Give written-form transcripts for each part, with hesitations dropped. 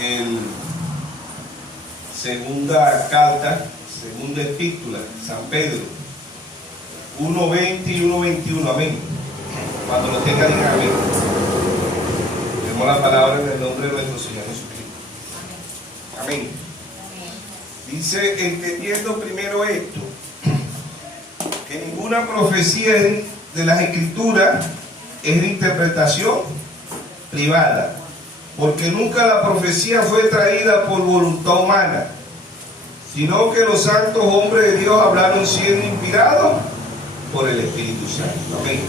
el segunda carta, segunda epístola, San Pedro, 1:20 y 1:21, amén. Cuando lo tengan, digan amén. Leemos la palabra en el nombre de nuestro Señor Jesucristo. Amén. Dice, entendiendo primero esto, que ninguna profecía de las Escrituras es de interpretación privada, porque nunca la profecía fue traída por voluntad humana, sino que los santos hombres de Dios hablaron siendo inspirados por el Espíritu Santo. Amén.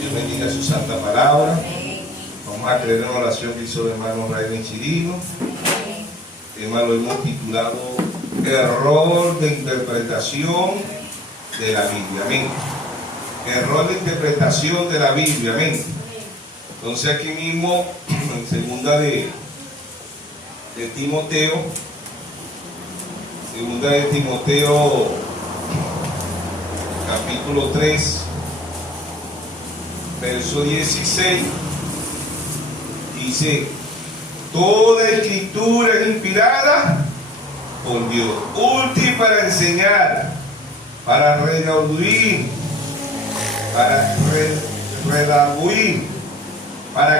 Dios bendiga su santa palabra. Vamos a creer en la oración que hizo el hermano Raiden Chirino. El tema lo hemos titulado Error de interpretación de la Biblia. Amén. Error de interpretación de la Biblia. Amén. Entonces aquí mismo, en segunda de Timoteo, capítulo 3, verso 16, dice, toda escritura es inspirada por Dios, útil para enseñar, para redarguir, para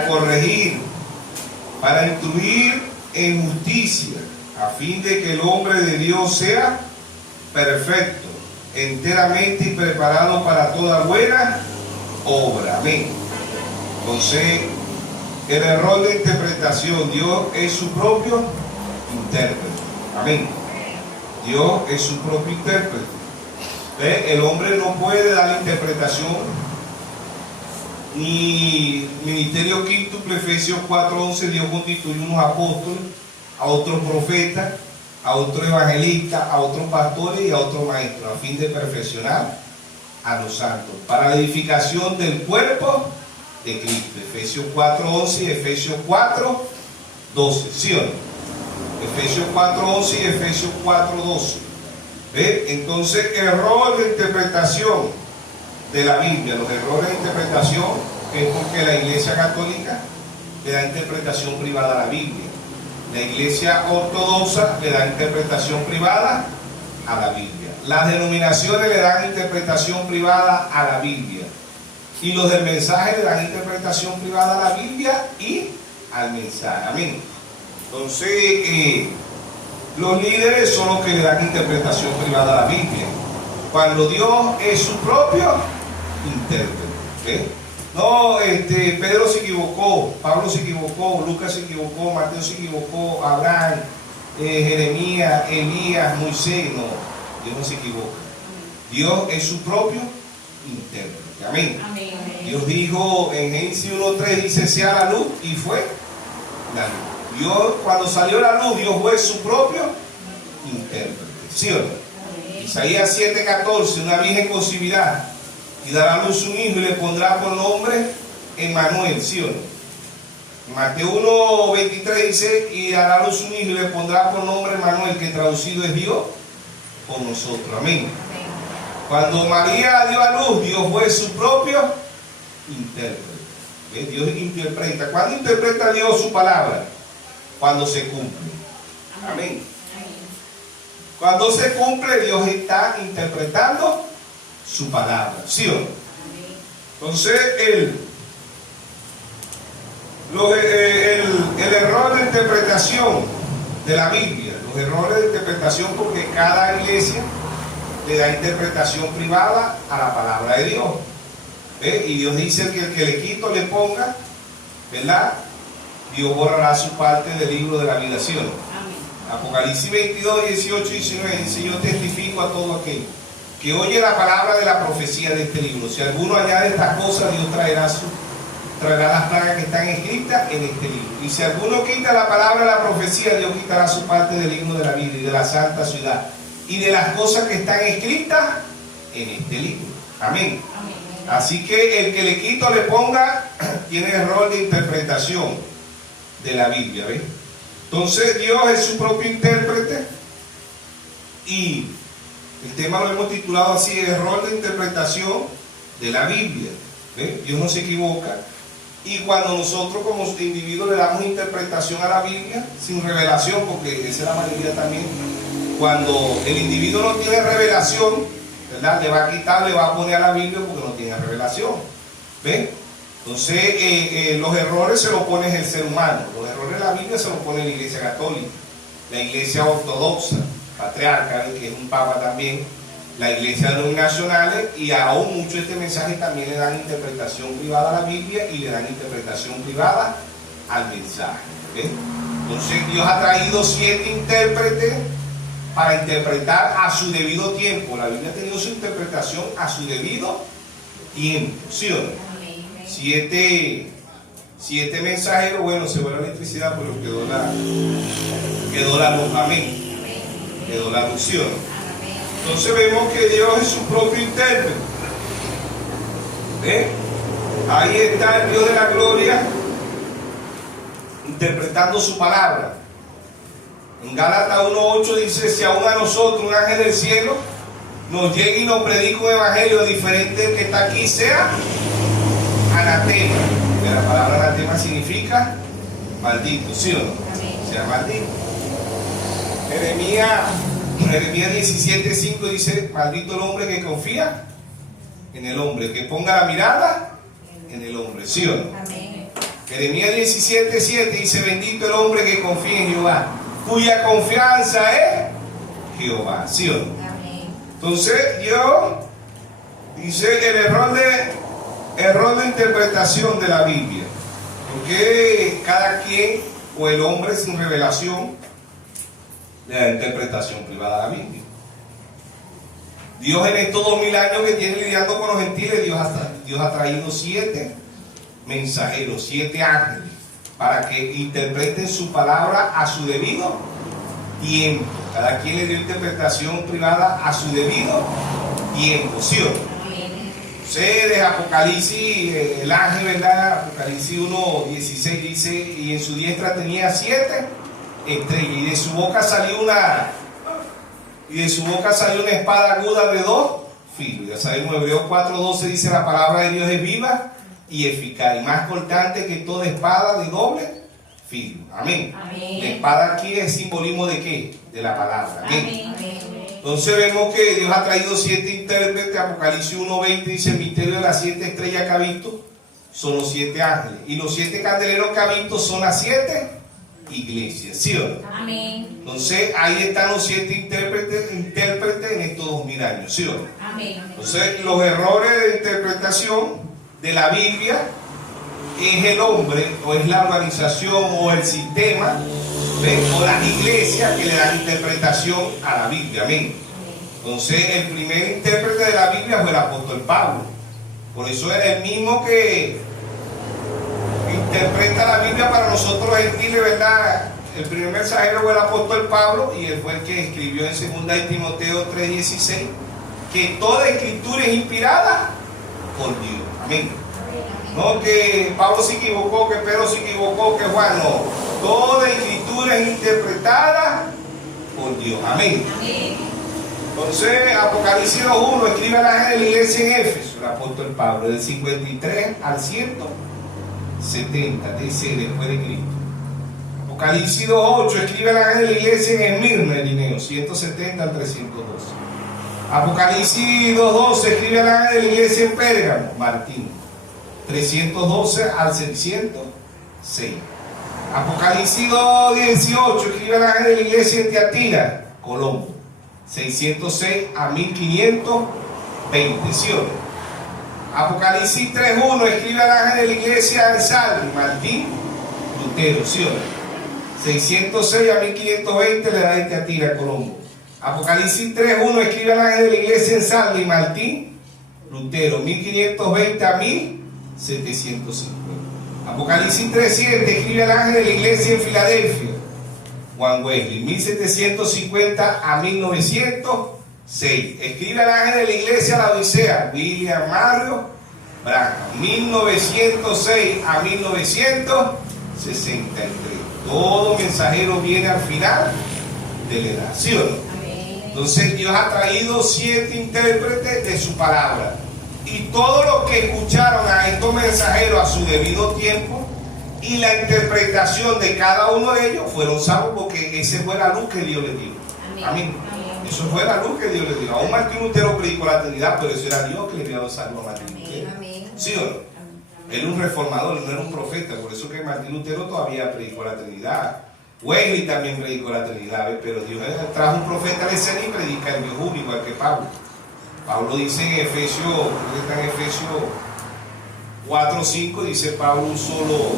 corregir, para instruir en justicia, a fin de que el hombre de Dios sea perfecto, enteramente y preparado para toda buena obra. Amén. Entonces, el error de interpretación, Dios es su propio intérprete. Amén. Dios es su propio intérprete. El hombre no puede dar interpretación, ni ministerio quíntuple. Efesios 4:11, Dios constituyó unos apóstoles, a otros profetas, a otros evangelistas, a otros pastores y a otros maestros, a fin de perfeccionar a los santos, para la edificación del cuerpo de Cristo. Efesios 4:11 y Efesios 4:12, ¿sí o no? Efesios 4:11 y Efesios 4:12. ¿Ve? Entonces, error de interpretación de la Biblia. Los errores de interpretación es porque la Iglesia Católica le da interpretación privada a la Biblia. La Iglesia Ortodoxa le da interpretación privada a la Biblia. Las denominaciones le dan interpretación privada a la Biblia. Y los del mensaje le dan interpretación privada a la Biblia y al mensaje. Amén. Entonces, los líderes son los que le dan interpretación privada a la Biblia, cuando Dios es su propio intérprete. No, Pedro se equivocó, Pablo se equivocó, Lucas se equivocó, Mateo se equivocó, Abraham, Jeremías, Elías, Moisés. No, Dios no se equivoca. Dios es su propio intérprete. Amén. Amén. Dios dijo en Génesis 1:3, dice, sea la luz, y fue la luz. Dios, cuando salió la luz, Dios fue su propio intérprete. ¿Sí o no? Amén. Isaías 7:14, una virgen concebirá y dará a luz un hijo y le pondrá por nombre Emmanuel. ¿Sí o no? Mateo 1:23 dice, y dará a luz un hijo y le pondrá por nombre Emmanuel, que traducido es Dios con nosotros. Amén. Cuando María dio a luz, Dios fue su propio intérprete. Dios interpreta. ¿Cuándo interpreta Dios su palabra? Cuando se cumple. Amén. Cuando se cumple, Dios está interpretando su palabra. ¿Sí o no? Entonces, el error de interpretación de la Biblia, los errores de interpretación, porque cada iglesia le da interpretación privada a la palabra de Dios. Y Dios dice que el que le quito le ponga, ¿verdad? Dios borrará su parte del libro de la vida. ¿Sí o no? Apocalipsis 22, 18 y 19 dice, yo testifico a todo aquel que oye la palabra de la profecía de este libro. Si alguno añade estas cosas, Dios traerá las plagas que están escritas en este libro. Y si alguno quita la palabra de la profecía, Dios quitará su parte del libro de la vida y de la santa ciudad y de las cosas que están escritas en este libro. Amén. Así que el que le quito le ponga tiene error de interpretación de la Biblia. ¿Ves? Entonces Dios es su propio intérprete y el tema lo hemos titulado así, error de interpretación de la Biblia. ¿Ves? Dios no se equivoca. Y cuando nosotros como individuos le damos interpretación a la Biblia, sin revelación, porque esa es la mayoría también, cuando el individuo no tiene revelación, ¿verdad? Le va a quitar, le va a poner a la Biblia porque no tiene revelación. ¿Ven? Entonces, los errores se los pone el ser humano. Los errores de la Biblia se los pone la Iglesia Católica, la Iglesia Ortodoxa, Patriarca, que es un Papa también, la Iglesia denominacionales, y aún mucho este mensaje también le dan interpretación privada a la Biblia y le dan interpretación privada al mensaje. ¿Ven? Entonces, Dios ha traído 7 intérpretes para interpretar a su debido tiempo. La Biblia ha tenido su interpretación a su debido tiempo, ¿sí o no? 7 mensajeros. Bueno, se va la electricidad, pero quedó la luz, amén. Quedó la luz, ¿sí o no? Entonces vemos que Dios es su propio intérprete. ¿Ven? Ahí está el Dios de la gloria interpretando su palabra. En Gálatas 1:8 dice: si aún a nosotros un ángel del cielo nos llega y nos predica un evangelio diferente del que está aquí, sea anatema. Que la palabra anatema significa maldito, ¿sí o no? Sea maldito. Jeremías 17:5 dice: maldito el hombre que confía en el hombre, que ponga la mirada en el hombre, ¿sí o no? Jeremías 17:7 dice: bendito el hombre que confía en Jehová, cuya confianza es Jehová, ¿sí o no? Entonces Dios dice el error de interpretación de la Biblia, porque cada quien o el hombre sin revelación le da interpretación privada a la Biblia. Dios en estos 2000 años que tiene lidiando con los gentiles, Dios ha traído 7 mensajeros, 7 ángeles, para que interpreten su palabra a su debido tiempo. Cada quien le dio interpretación privada a su debido tiempo, ¿sí o no? Ustedes, Apocalipsis, el ángel, ¿verdad? Apocalipsis 1:16 dice: y en su diestra tenía 7 estrellas, y de su boca salió una espada aguda de 2 filos. Ya sabemos, Hebreos 4:12 dice: la palabra de Dios es viva y eficaz, y más cortante que toda espada de doble filo. Amén. La espada aquí es simbolismo de ¿qué? De la palabra. Amén. Entonces vemos que Dios ha traído 7 intérpretes. Apocalipsis 1:20 dice: el misterio de las 7 estrellas que ha visto son los 7 ángeles, y los 7 candeleros que ha visto son las 7 iglesias, ¿sí o no? Amén. Entonces ahí están los 7 intérpretes en estos 2000 años, ¿sí o no? Amén. Entonces los errores de interpretación de la Biblia es el hombre, o es la organización, o el sistema, ¿ven? O las iglesias que le dan interpretación a la Biblia. Amén. Entonces el primer intérprete de la Biblia fue el apóstol Pablo. Por eso es el mismo que interpreta la Biblia para nosotros los gentiles, ¿verdad? El primer mensajero fue el apóstol Pablo, y él fue el que escribió en 2 de Timoteo 3:16 que toda escritura es inspirada por Dios. Amén. No que Pablo se equivocó, que Pedro se equivocó, que Juan, no. Toda escritura es interpretada por Dios. Amén. Entonces, Apocalipsis 2:1 escribe al ángel de la iglesia en Éfeso, el apóstol Pablo, del 53 al 170, dice después de Cristo. Apocalipsis 2:8 escribe al ángel de la iglesia en Esmirna, Elineo, 170 al 312. Apocalipsis 2:12 escribe al ángel de la iglesia en Pérgamo, Martín, 312 al 606. Apocalipsis 2:18 escribe al ángel de la iglesia en Tiatira, Colombo, 606 a 1520. ¿Sí o no? Apocalipsis 3:1 escribe al ángel de la iglesia en Sardi, Martín Lutero. ¿Sí o no? 606 a 1520 le da en Tiatira, Colombo. Apocalipsis 3:1 escribe al ángel de la iglesia en Sardi, Martín Lutero, 1520 a 1750. Apocalipsis 3:7 escribe al ángel de la iglesia en Filadelfia, Juan Wesley, 1750 a 1906. Escribe al ángel de la iglesia La Odisea, William Mario Branham, 1906 a 1963. Todo mensajero viene al final de la edad, ¿sí o no? Entonces Dios ha traído 7 intérpretes de su palabra, Y todos los que escucharon a estos mensajeros a su debido tiempo y la interpretación de cada uno de ellos fueron salvos, porque esa fue la luz que Dios les dio. Amén. Eso fue la luz que Dios les dio. Aún Martín Lutero predicó la Trinidad, pero eso era Dios que le dio salvo a Martín Lutero. ¿Sí o no? Él era un reformador, no era un profeta. Por eso que Martín Lutero todavía predicó la Trinidad. Wesley también predicó la Trinidad, ¿ves? Pero Dios trajo un profeta a la escena y predica el Dios único, igual que Pablo. Pablo dice en Efesios, creo que está en Efesios 4:5, dice Pablo, un solo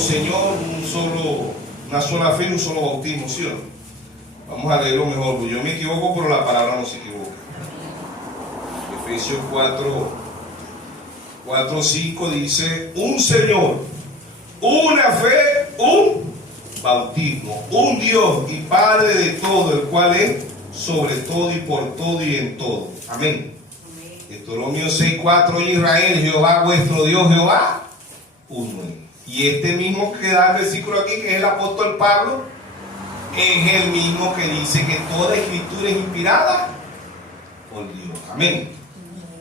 Señor, una sola fe y un solo bautismo, ¿sí o no? Vamos a leerlo mejor, yo me equivoco, pero la palabra no se equivoca. Efesios 4:5 dice, un Señor, una fe, un bautismo, un Dios y Padre de todo, el cual es sobre todo y por todo y en todo. Amén. Deuteronomio 6:4, Israel, Jehová vuestro Dios, Jehová, uno es. Y este mismo que da el versículo aquí, que es el apóstol Pablo, es el mismo que dice que toda escritura es inspirada por Dios. Amén.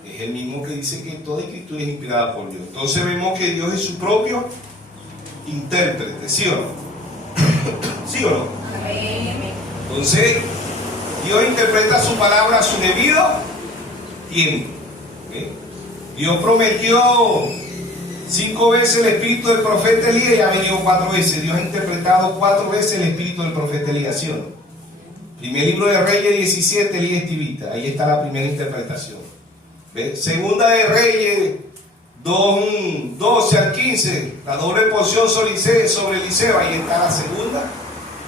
Es el mismo que dice que toda escritura es inspirada por Dios. Entonces vemos que Dios es su propio intérprete, ¿sí o no? ¿Sí o no? Entonces, Dios interpreta su palabra a su debido tiempo. ¿Okay? Dios prometió 5 veces el espíritu del profeta Elías y ha venido 4 veces. Dios ha interpretado 4 veces el espíritu del profeta Elías, ¿sí o no? Primer libro de Reyes 17, Elías Estivita. Ahí está la primera interpretación. ¿Ve? Segunda de Reyes 12 al 15, la doble porción sobre Eliseo. Ahí está la segunda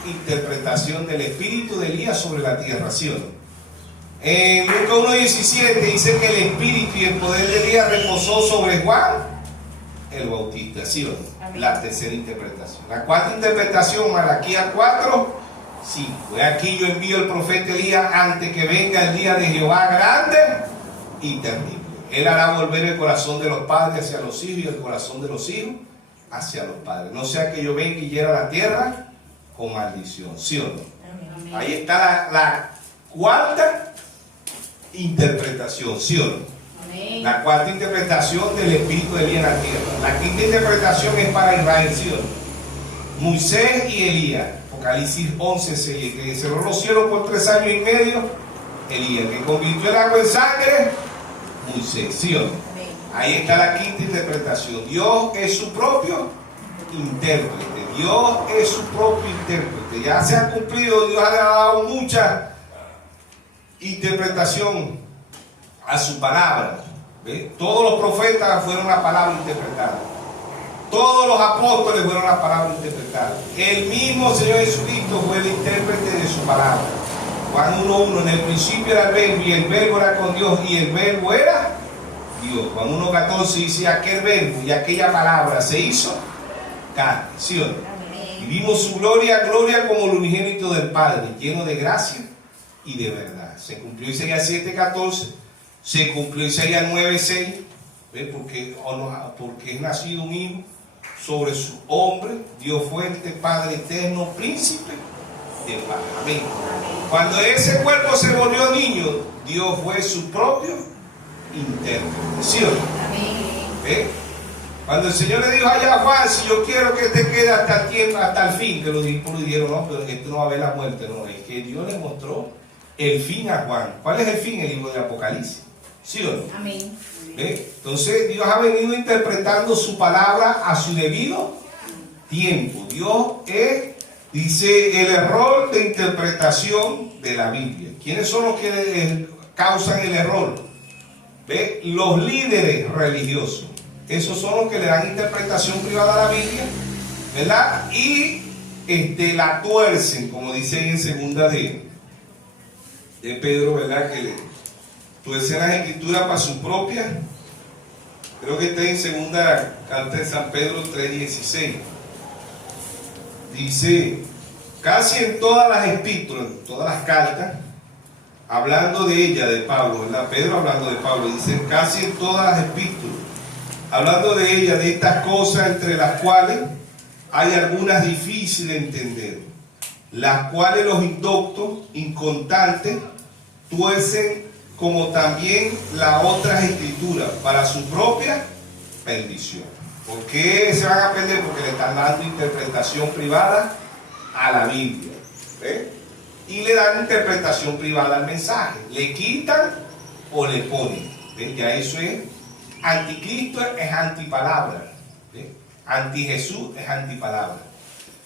interpretación del espíritu de Elías sobre la tierra, ¿sí o no? En Lucas 1:17 dice que el espíritu y el poder de Elías reposó sobre Juan el Bautista, ¿sí o no? La tercera interpretación. La cuarta interpretación, Malaquías 4:5. Aquí yo envío el profeta Elías antes que venga el día de Jehová grande y terrible. Él hará volver el corazón de los padres hacia los hijos y el corazón de los hijos hacia los padres. No sea que yo venga y hiera la tierra con maldición, ¿sí o no? Amén. Ahí está la cuarta interpretación, ¿sí o no? Amén. La cuarta interpretación del espíritu de Elías en la tierra. La quinta interpretación es para Israel, ¿sí o no? Moisés y Elías, Apocalipsis 11:6, que cerró los cielos por 3 años y medio, Elías, que convirtió el agua en sangre, Moisés, ¿sí o no? Amén. Ahí está la quinta interpretación. Dios es su propio intérprete. Dios es su propio intérprete. Ya se ha cumplido, Dios ha dado mucha interpretación a su palabra. ¿Ve? Todos los profetas fueron la palabra interpretada. Todos los apóstoles fueron la palabra interpretada. El mismo Señor Jesucristo fue el intérprete de su palabra. Juan 1:1, en el principio era el verbo y el verbo era con Dios y el verbo era Dios. Juan 1:14 dice, aquel verbo y aquella palabra se hizo carne, ¿sí o no? Y vimos su gloria, gloria como el unigénito del Padre, lleno de gracia y de verdad. Se cumplió Isaías 7:14, se cumplió Isaías 9:6, porque es nacido un hijo sobre su hombre, Dios fuerte, Padre eterno, príncipe de paz. Amén. Cuando ese cuerpo se volvió niño, Dios fue su propio intérprete, ¿sí o no? Amén. Cuando el Señor le dijo allá a Juan, si yo quiero que te quede hasta el tiempo, hasta el fin, que los discípulos dijeron, no, pero esto no va a haber la muerte, no, es que Dios le mostró el fin a Juan. ¿Cuál es el fin? El libro de Apocalipsis, ¿sí o no? Amén. Entonces Dios ha venido interpretando su palabra a su debido tiempo. Dios dice, el error de interpretación de la Biblia. ¿Quiénes son los que causan el error? ¿Ve? Los líderes religiosos. Esos son los que le dan interpretación privada a la Biblia, ¿verdad? Y la tuercen, como dice en segunda de Pedro, ¿verdad? Que le tuercen las escrituras para su propia. Creo que está en segunda carta de San Pedro 3:16. Dice, casi en todas las epístolas, en todas las cartas, hablando de ella, de Pablo, ¿verdad? Pedro hablando de Pablo, dice, casi en todas las epístolas, hablando de ella, de estas cosas entre las cuales hay algunas difíciles de entender, las cuales los indoctos, inconstantes, tuercen como también las otras escrituras, para su propia perdición. ¿Por qué se van a perder? Porque le están dando interpretación privada a la Biblia. ¿Ve? Y le dan interpretación privada al mensaje. Le quitan o le ponen. ¿Ve? Ya eso es. Anticristo es antipalabra. ¿Ve? Anti Jesús es antipalabra.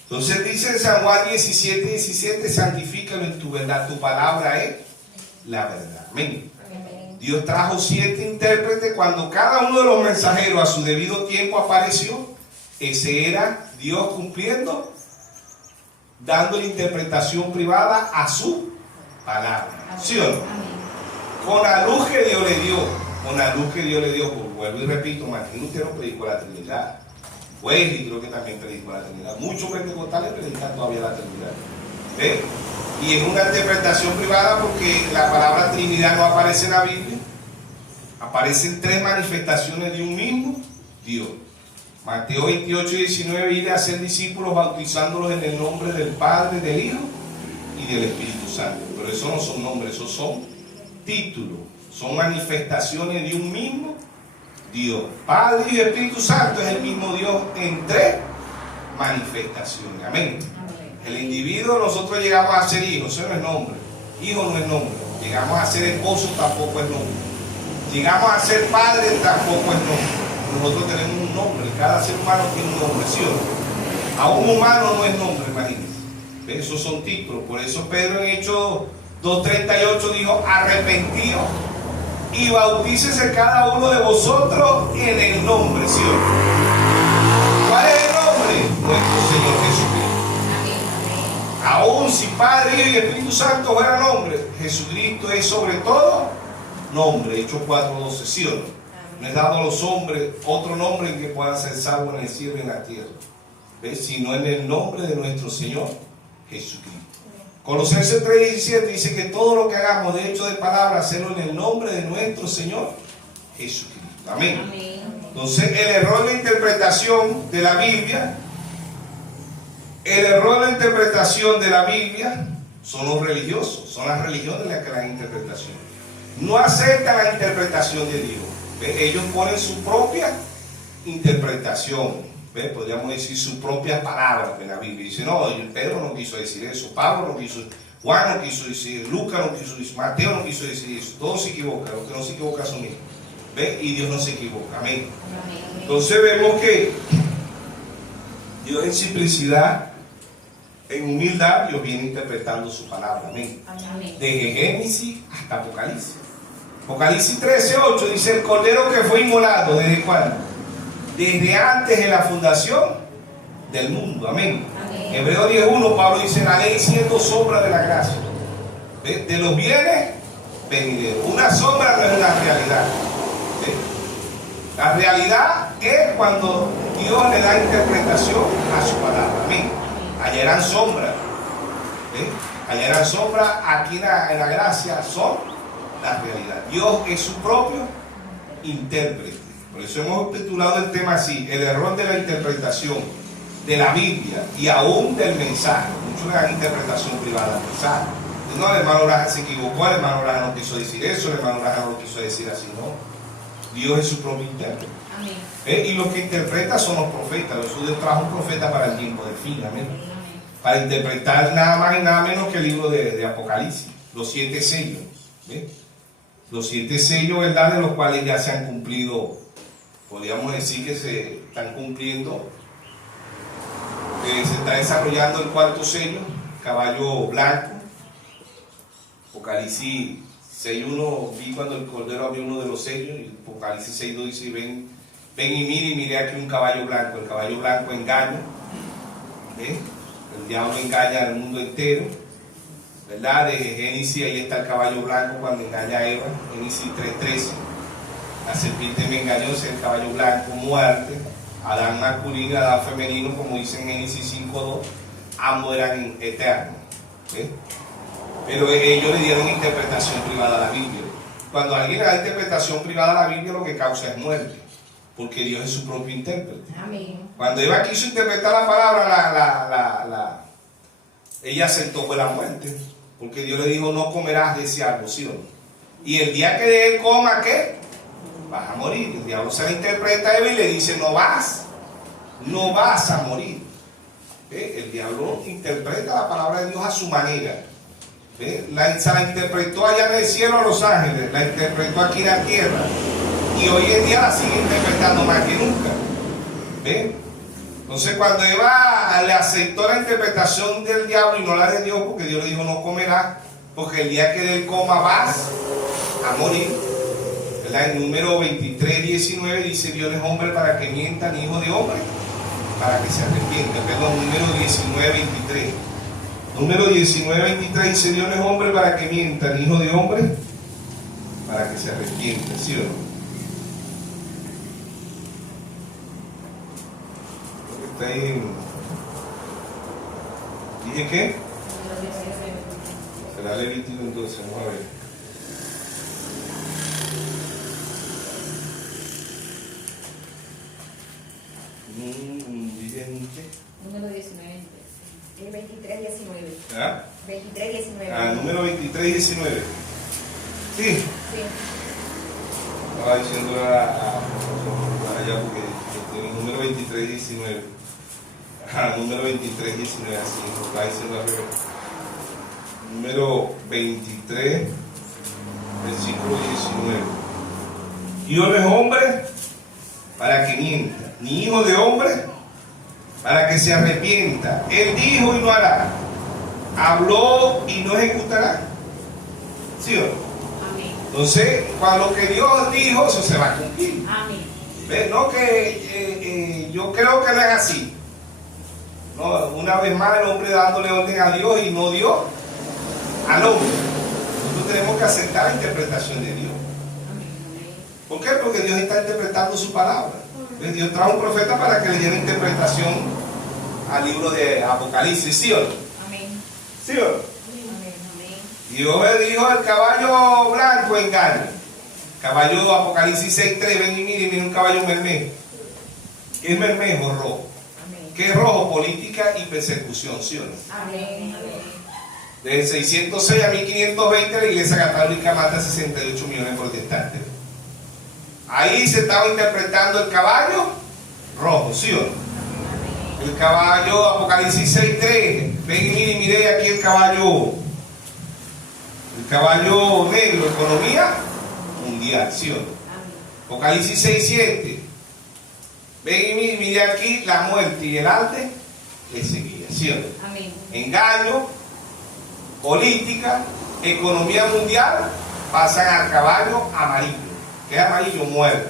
Entonces dice en San Juan 17:17, santifícalo en tu verdad, tu palabra es la verdad. Amén. Dios trajo 7 intérpretes. Cuando cada uno de los mensajeros a su debido tiempo apareció, ese era Dios cumpliendo, dando la interpretación privada a su palabra. ¿Sí o no? Con la luz que Dios le dio, con la luz que Dios le dio, vuelvo y repito, Martín Lutero predicó la Trinidad. Wesley creo que también predicó la Trinidad. Muchos pentecostales predican todavía la Trinidad. ¿Ve? Y es una interpretación privada porque la palabra Trinidad no aparece en la Biblia. Aparecen 3 manifestaciones de un mismo Dios. Mateo 28:19, ir a ser discípulos bautizándolos en el nombre del Padre, del Hijo y del Espíritu Santo. Pero eso no son nombres, esos son títulos. Son manifestaciones de un mismo Dios. Padre y Espíritu Santo es el mismo Dios en 3 manifestaciones. Amén. El individuo, nosotros llegamos a ser hijos, eso no es nombre. Hijo no es nombre. Llegamos a ser esposo, tampoco es nombre. Llegamos a ser padre, tampoco es nombre. Nosotros tenemos un nombre. Cada ser humano tiene un nombre, ¿sí o no? A un humano no es nombre, imagínense. Esos son títulos. Por eso Pedro en Hechos 2:38 dijo: arrepentidos y bautícese cada uno de vosotros en el nombre, ¿sí o no? ¿Cuál es el nombre? Nuestro Señor Jesucristo. Aún si Padre, Hijo y Espíritu Santo fuera nombre, Jesucristo es sobre todo nombre. Hechos 4:12, ¿sí o no? No es dado a los hombres otro nombre en que puedan ser salvos en el cielo y en la tierra, ¿ves? Sino en el nombre de nuestro Señor Jesucristo. Colosenses 3:17 dice que todo lo que hagamos de hecho de palabra, hacerlo en el nombre de nuestro Señor Jesucristo. Amén. Amén. Entonces el error de interpretación de la Biblia, son los religiosos, son las religiones las que la interpretación. No aceptan la interpretación de Dios. ¿Ves? Ellos ponen su propia interpretación. ¿Ves? Podríamos decir sus propias palabras en la Biblia. Dice, no, Pedro no quiso decir eso, Pablo no quiso, Juan no quiso decir, Lucas no quiso decir, Mateo no quiso decir eso. Todos se equivocan, los que no se equivocan son ellos. ¿Ves? Y Dios no se equivoca. Amén. Entonces vemos que Dios en simplicidad, en humildad, Dios viene interpretando su palabra. Amén. Desde Génesis hasta Apocalipsis. Apocalipsis 13:8 dice: el cordero que fue inmolado, ¿desde cuándo? Desde antes de la fundación del mundo. Amén. Hebreos 10:1, Pablo dice: la ley siendo sombra de la gracia, de los bienes venideros. Una sombra no es una realidad. ¿Sí? La realidad es cuando Dios le da interpretación a su palabra. Amén. Allá eran sombras. Allá eran sombras, aquí en la gracia son la realidad. Dios es su propio intérprete. Por eso hemos titulado el tema así: el error de la interpretación de la Biblia y aún del mensaje. Muchos le dan interpretación privada al mensaje. No, el hermano Laja se equivocó, el hermano Laja no quiso decir eso, el hermano Laja no quiso decir así. No, Dios es su propio intérprete. Amén. Y los que interpretan son los profetas. Dios trajo un profeta para el tiempo del fin. Amén. Para interpretar nada más y nada menos que el libro de Apocalipsis, los 7 sellos. ¿Ves? Los 7 sellos, ¿verdad?, de los cuales ya se han cumplido. Podríamos decir que se están cumpliendo, se está desarrollando el 4.º sello, caballo blanco. Apocalipsis 6.1, vi cuando el cordero abrió uno de los sellos, y Apocalipsis 6.2 dice: ven y mire aquí un caballo blanco. El caballo blanco engaña. ¿Ves? El diablo engaña al mundo entero, ¿verdad? De Génesis, ahí está el caballo blanco cuando engaña a Eva. Génesis 3:13, la serpiente me engañó, es el caballo blanco, muerte. Adán masculino y Adán femenino, como dice en Génesis 5:2, ambos eran eternos. ¿Ves? Pero ellos le dieron interpretación privada a la Biblia. Cuando alguien le da interpretación privada a la Biblia, lo que causa es muerte, porque Dios es su propio intérprete. Amén. Cuando Eva quiso interpretar la palabra, ella aceptó fue la muerte, porque Dios le dijo: no comerás de ese árbol, ¿sí o no? Y el día que él coma, ¿qué? Vas a morir. El diablo se la interpreta a él y le dice, no vas a morir. El diablo interpreta la palabra de Dios a su manera. Se la interpretó allá en el cielo a los ángeles, la interpretó aquí en la tierra. Y hoy en día la sigue interpretando más que nunca. Entonces cuando Eva le aceptó la interpretación del diablo y no la de Dios, porque Dios le dijo no comerás, porque el día que él coma vas a morir. En número 23, 19 dice, Dios no es hombre para que mienta, ni hijo de hombre para que se arrepienta. Perdón, número 19, 23. Número 19, 23 dice, Dios no es hombre para que mienta, ni hijo de hombre para que se arrepienta. ¿Sí o no? Está ahí. ¿Dije qué? Será Levítico entonces, vamos a ver. Número 19. 23, 19. ¿Ah? 23, 19. Ah, número 23, 19. Sí. Sí. Estaba diciendo allá porque el número 23, 19. Ah, número 23, 19, así, lo está diciendo al revés. Número 23, versículo 19. Dios no es hombre para que mienta, ni hijo de hombre para que se arrepienta. Él dijo y no hará, habló y no ejecutará. ¿Sí o no? Amén. Entonces, cuando lo que Dios dijo, eso se va a cumplir. Amén. ¿Ves? No que yo creo que no es así. No, una vez más el hombre dándole orden a Dios y no Dios al hombre. Nosotros tenemos que aceptar la interpretación de Dios. ¿Por qué? Porque Dios está interpretando su palabra. Dios trajo un profeta para que le diera interpretación al libro de Apocalipsis, ¿sí o no? Amén. ¿Sí o no? Amén. Dios le dijo al caballo blanco engaño. Caballo Apocalipsis 6:3, ven y miren un caballo mermejo. ¿Qué es mermejo? Rojo. Amén. ¿Qué es rojo? Política y persecución, ¿sí o no? Amén. Desde 606 a 1520 la Iglesia Católica mata 68 millones de protestantes. Ahí se estaba interpretando el caballo rojo, ¿sí o no? El caballo Apocalipsis 6:3. Ven y mire aquí el caballo negro, economía mundial, ¿sí o no? Apocalipsis 6:7. Ven y mire aquí la muerte y el arte le seguía, ¿sí o no? Amén. Engaño, política, economía mundial, pasan al caballo amarillo. Que es amarillo, muere.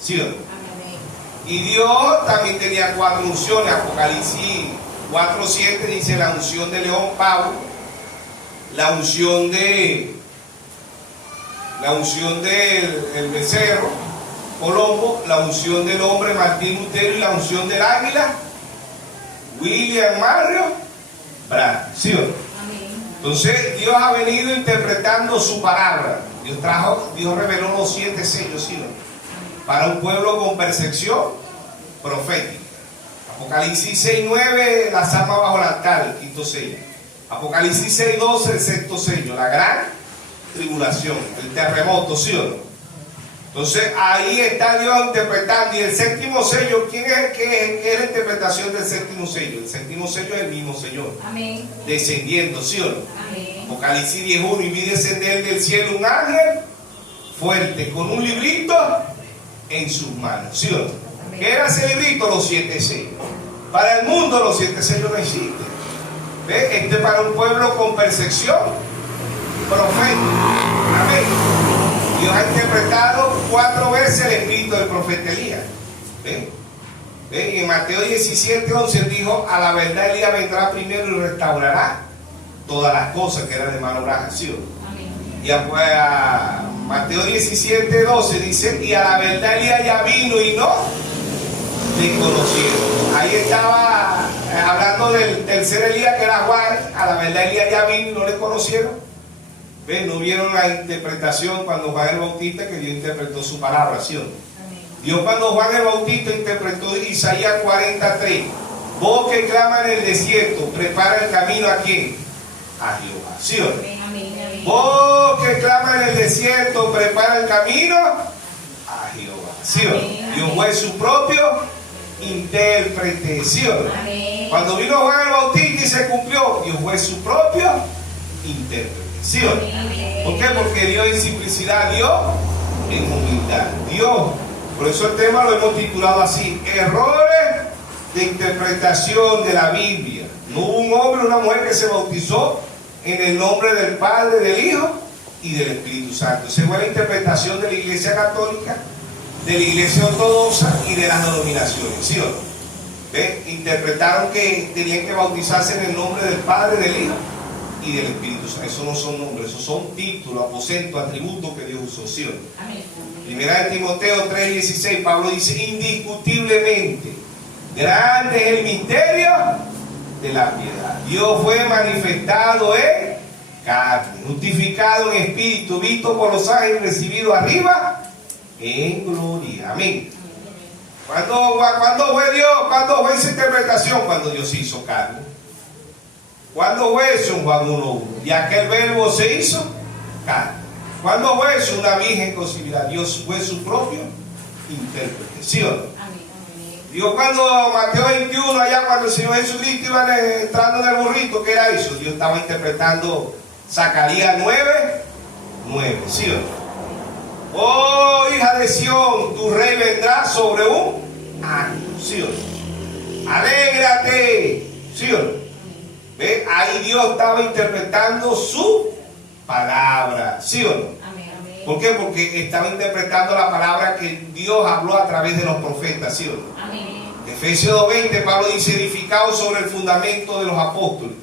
¿Sí o no? Amén. Y Dios también tenía 4 unciones. Apocalipsis 4:7 dice la unción de león pavo, la unción del becerro colombo, la unción del hombre Martín Lutero y la unción del águila William Mario Branham. ¿Sí o no? Amén. Entonces Dios ha venido interpretando su palabra. Dios reveló los 7 sellos, ¿sí? Para un pueblo con percepción profética. Apocalipsis 6:9, las almas bajo el altar, el quinto sello. Apocalipsis 6:12, el sexto sello, la gran tribulación, el terremoto, ¿sí o no? Entonces ahí está Dios interpretando. Y el séptimo sello, ¿qué es la interpretación del séptimo sello? El séptimo sello es el mismo Señor. Amén. Descendiendo, ¿sí o no? Amén. Apocalipsis 10:1, y vi descender del cielo un ángel fuerte con un librito en sus manos, ¿sí o no? Amén. ¿Qué era ese librito? Los 7 sellos. Para el mundo los 7 sellos no existen. ¿Ves? Este es para un pueblo con percepción profética. Amén. Dios ha interpretado 4 veces el espíritu del profeta Elías. ¿Ven? ¿Ven? Y en Mateo 17:11 dijo, a la verdad Elías vendrá primero y restaurará todas las cosas que eran de mano obrada, ¿sí o no? Amén. Y a Mateo 17:12 dice, y a la verdad Elías ya vino y no le conocieron. Ahí estaba hablando del tercer Elías, que era Juan. A la verdad Elías ya vino y no le conocieron. ¿Ven? No vieron la interpretación cuando Juan el Bautista, que Dios interpretó su palabra, ¿sí o no? Amén. Dios, cuando Juan el Bautista interpretó Isaías 43, vos que clama en el desierto, prepara el camino a quién, a Jehová, ¿sí o no? Amén. Amén. Vos que clama en el desierto, prepara el camino a Jehová. ¿Sí o no? Amén. Dios fue su propio intérprete. ¿Sí o no? Amén. Cuando vino Juan el Bautista y se cumplió, Dios fue su propio intérprete. ¿Sí o no? Amén. ¿Por qué? Porque Dios en simplicidad, Dios en humildad. Dios, por eso el tema lo hemos titulado así: errores de interpretación de la Biblia. No hubo un hombre o una mujer que se bautizó en el nombre del Padre, del Hijo y del Espíritu Santo. Esa fue la interpretación de la Iglesia Católica, de la Iglesia Ortodoxa y de las denominaciones. ¿Sí o no? ¿Ve? Interpretaron que tenían que bautizarse en el nombre del Padre, del Hijo y del Espíritu Santo. Eso no son nombres, esos son títulos, aposentos, atributos que Dios usó. ¿Sí o no? Amén. Primera de Timoteo 3:16, Pablo dice: indiscutiblemente grande es el misterio de la piedad. Dios fue manifestado en carne, justificado en espíritu, visto por los ángeles, recibido arriba en gloria. Amén. ¿Cuándo fue Dios? ¿Cuándo fue esa interpretación? Cuando Dios se hizo carne. ¿Cuándo fue eso? En Juan 1:1. Y aquel verbo se hizo carne. ¿Cuándo fue eso? Una virgen concebida. Dios fue su propio intérprete. ¿Sí o no? Amén. Dios, cuando Mateo 21, allá cuando el Señor Jesucristo iba entrando en el burrito, ¿qué era eso? Dios estaba interpretando Zacarías 9:9. ¿Sí o no? Oh, hija de Sión, tu rey vendrá sobre un asno. ¿Sí o no? Alégrate. ¿Sí o no? ¿Ve? Ahí Dios estaba interpretando su palabra. ¿Sí o no? Amén. ¿Por qué? Porque estaba interpretando la palabra que Dios habló a través de los profetas. ¿Sí o no? Amén. Efesios 2:20, Pablo dice: edificado sobre el fundamento de los apóstoles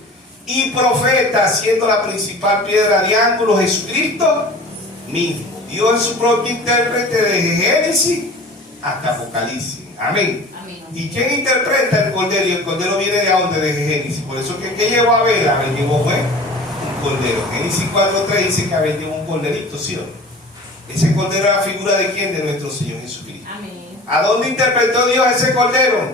y profetas, siendo la principal piedra de ángulo Jesucristo mismo. Dios es su propio intérprete desde Génesis hasta Apocalipsis. Amén. Amén. ¿Y quién interpreta el cordero? Y el cordero viene de dónde? Desde Génesis. Por eso que ¿qué llevó a Abel? Abel llevó fue un cordero. Génesis 4:3 dice que Abel llevó un corderito, ¿sí o no? Ese cordero era la figura de quién? De nuestro Señor Jesucristo. Amén. ¿A dónde interpretó Dios ese cordero?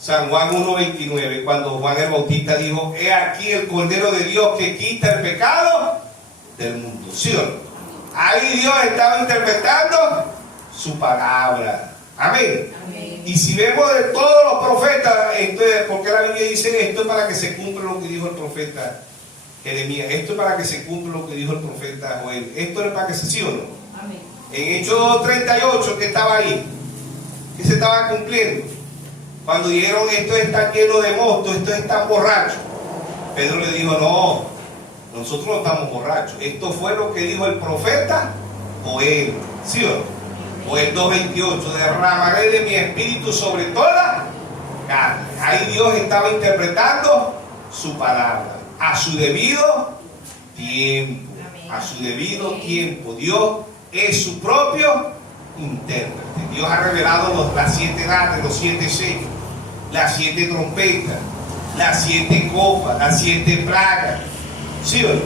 San Juan 1:29, cuando Juan el Bautista dijo: he aquí el cordero de Dios que quita el pecado del mundo. ¿Sí o no? Ahí Dios estaba interpretando su palabra. Amén. Amén. Y si vemos de todos los profetas, entonces, ¿por qué la Biblia dice esto? Es para que se cumpla lo que dijo el profeta Jeremías. Esto es para que se cumpla lo que dijo el profeta Joel. Esto es para que se, ¿sí o no? Amén. En Hechos 2:38, que estaba ahí, que se estaba cumpliendo. Cuando dijeron: esto está lleno de mosto, esto está borracho. Pedro le dijo: no, nosotros no estamos borrachos. Esto fue lo que dijo el profeta Joel. ¿Sí o no? Joel 2:28, derramaré de mi espíritu sobre toda carne. Ahí Dios estaba interpretando su palabra a su debido tiempo. A su debido tiempo. Dios es su propio intérprete. Dios ha revelado las 7 edades, los 7 sellos, las 7 trompetas, las 7 copas, las 7 plagas. ¿Sí o no?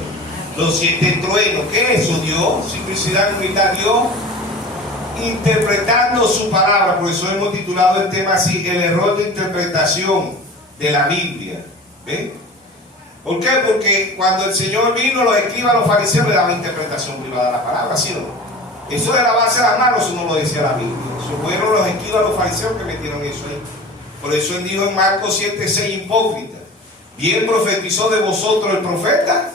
Los 7 truenos. ¿Qué es eso? Dios, simplicidad, humildad. Dios interpretando su palabra. Por eso hemos titulado el tema así: el error de interpretación de la Biblia. ¿Ven? ¿Por qué? Porque cuando el Señor vino, los escribas, los fariseos le daban interpretación privada a la palabra. ¿Sí o no? Eso de lavarse las manos, eso no lo decía la Biblia. Eso fueron los escribas, los fariseos que metieron eso ahí. Por eso él dijo en Marcos 7:6: hipócrita, bien profetizó de vosotros el profeta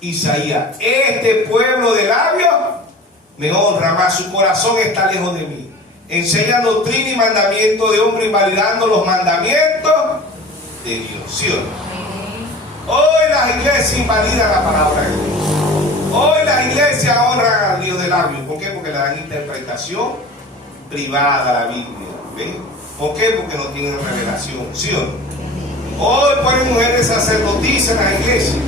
Isaías: este pueblo de labios me honra, mas su corazón está lejos de mí. Enseña doctrina y mandamiento de hombre, invalidando los mandamientos de Dios. ¿Sí o no? Hoy las iglesias invalidan la palabra de Dios. Hoy las iglesias honran a Dios de labios. ¿Por qué? Porque le dan interpretación privada a la Biblia. ¿Ven? ¿Por qué? Porque no tienen revelación. ¿Sí o no? Hoy ponen mujeres sacerdotisas en la iglesia.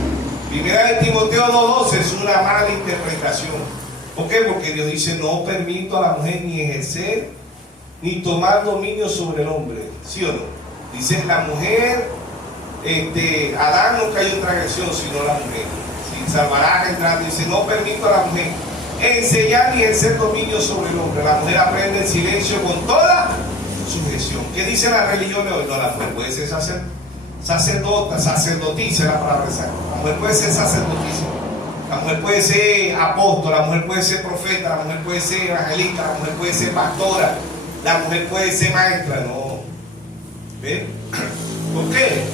Primera de Timoteo 2:12 es una mala interpretación. ¿Por qué? Porque Dios dice: no permito a la mujer ni ejercer ni tomar dominio sobre el hombre. ¿Sí o no? Dice la mujer, Adán no cayó en transgresión, sino la mujer. Si salvará entrando, dice: no permito a la mujer enseñar ni ejercer dominio sobre el hombre. La mujer aprende en silencio con toda sujeción. ¿Qué dicen las religiones hoy? No, la mujer puede ser sacerdotisa, es la palabra exacta. La mujer puede ser sacerdotisa. La mujer puede ser apóstola, la mujer puede ser profeta, la mujer puede ser evangelista, la mujer puede ser pastora, la mujer puede ser maestra. No. ¿Ven? ¿Por qué?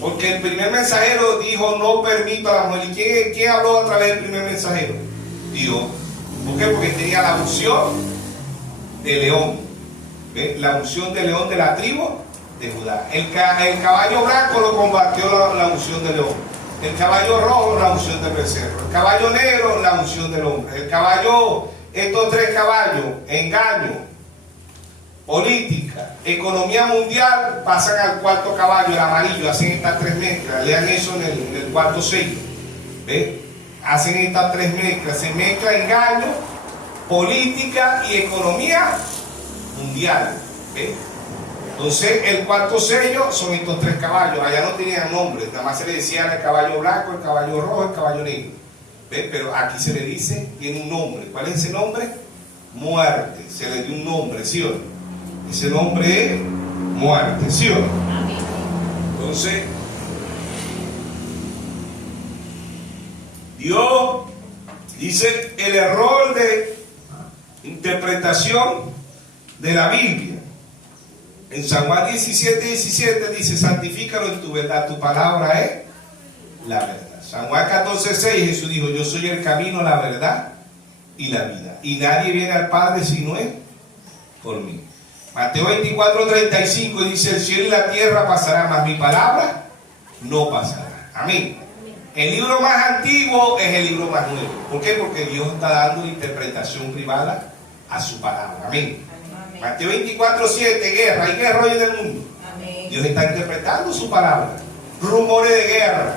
Porque el primer mensajero dijo: no permito a la mujer. ¿Y quién habló a través del primer mensajero? Dios. ¿Por qué? Porque tenía la unción de león. ¿Ven? La unción de león de la tribu de Judá. El caballo blanco lo combatió la unción de león. El caballo rojo, la unción del becerro. El caballo negro, la unción del hombre. El caballo, estos tres caballos: engaño, política, economía mundial, pasan al cuarto caballo, el amarillo. Hacen estas tres mezclas. Lean eso en el cuarto sello. ¿Ven? Hacen estas tres mezclas. Se mezcla engaño, política y economía mundial. ¿Ven? Entonces el cuarto sello son estos tres caballos. Allá no tenían nombre, nada más se le decían el caballo blanco, el caballo rojo, el caballo negro. ¿Ven? Pero aquí se le dice, tiene un nombre. ¿Cuál es ese nombre? Muerte. Se le dio un nombre, ¿sí o no? Ese nombre es muerte, ¿sí o no? Entonces, Dios dice el error de interpretación de la Biblia. En San Juan 17:17 dice: santifícalo en tu verdad, tu palabra es la verdad. San Juan 14:6 Jesús dijo: yo soy el camino, la verdad y la vida, y nadie viene al Padre si no es por mí. Mateo 24:35 dice: el cielo y la tierra pasarán, mas mi palabra no pasará. Amén. El libro más antiguo es el libro más nuevo. ¿Por qué? Porque Dios está dando interpretación privada a su palabra. Amén. Mateo 24:7, guerra. Hay guerra hoy en el mundo. Amén. Dios está interpretando su palabra. Rumores de guerra,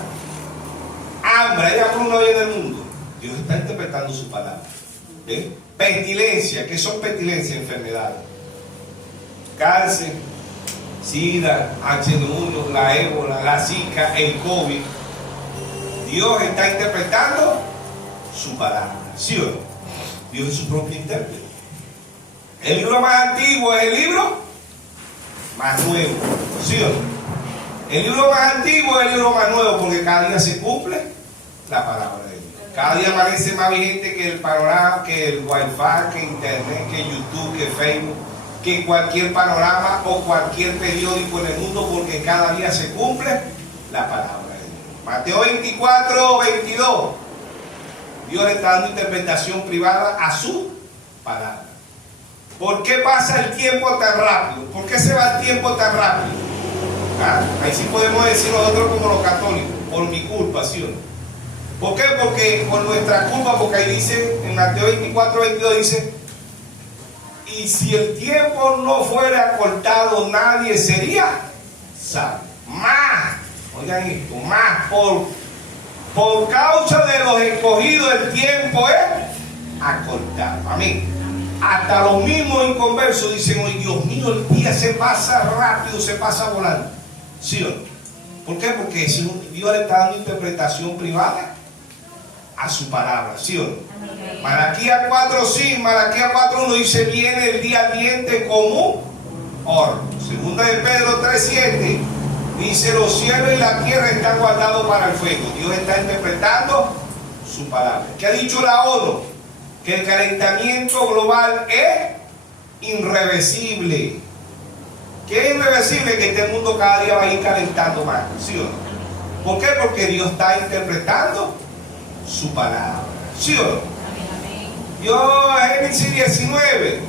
hambre, hay hambruna hoy en el mundo. Dios está interpretando su palabra. ¿Ven? Pestilencia. ¿Qué son pestilencias? Enfermedades. Cáncer, SIDA, H1N1, la ébola, la Zika, el COVID. Dios está interpretando su palabra. ¿Sí o no? Dios es su propio intérprete. El libro más antiguo es el libro más nuevo. ¿Sí o no? El libro más antiguo es el libro más nuevo, porque cada día se cumple la palabra de Dios. Cada día parece más vigente que el panorama, que el wifi, que internet, que YouTube, que Facebook, que cualquier panorama o cualquier periódico en el mundo, porque cada día se cumple la palabra de Dios. Mateo 24:22. Dios le está dando interpretación privada a su palabra. ¿Por qué pasa el tiempo tan rápido? ¿Por qué se va el tiempo tan rápido? ¿Ah? Ahí sí podemos decir nosotros como los católicos: por mi culpa, ¿sí o no? ¿Por qué? Porque por nuestra culpa, porque ahí dice, en Mateo 24:22 dice: y si el tiempo no fuera cortado, nadie sería salvo. Más, oigan esto, más por causa de los escogidos, el tiempo es acortado. Amén. Hasta los mismos inconversos dicen: hoy, Dios mío, el día se pasa rápido, se pasa volando. ¿Sí o no? ¿Por qué? Porque Dios le está dando interpretación privada a su palabra. ¿Sí o no? Malaquías 4:5, Malaquías 4:1 dice: viene el día ardiente como horno. Segunda de Pedro 3:7 dice: los cielos y la tierra están guardados para el fuego. Dios está interpretando su palabra. ¿Qué ha dicho la ONU? Que el calentamiento global es irreversible. ¿Qué es irreversible? Que este mundo cada día va a ir calentando más. ¿Sí o no? ¿Por qué? Porque Dios está interpretando su palabra. ¿Sí o no? Dios, Génesis 19,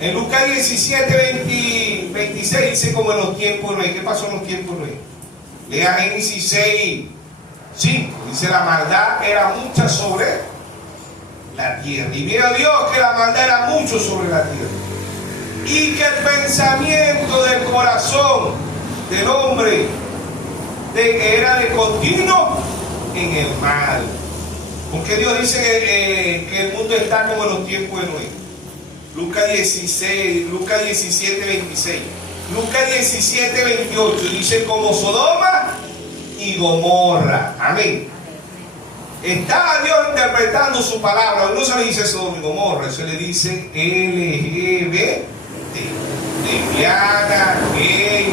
en Lucas 17:26 dice: como en los tiempos de Noé. ¿Qué pasó en los tiempos de Noé? Lea Génesis 6:5. Dice: la maldad era mucha sobre la tierra. Y vio Dios que la maldad era mucho sobre la tierra, y que el pensamiento del corazón del hombre era de continuo en el mal. Porque Dios dice que el mundo está como en los tiempos de Noé. Lucas 17:26. Lucas 17:28 dice: como Sodoma y Gomorra. Amén. Está Dios interpretando su palabra. No se le dice Sodoma y Gomorra, se le dice LGBT, lesbiana, gay,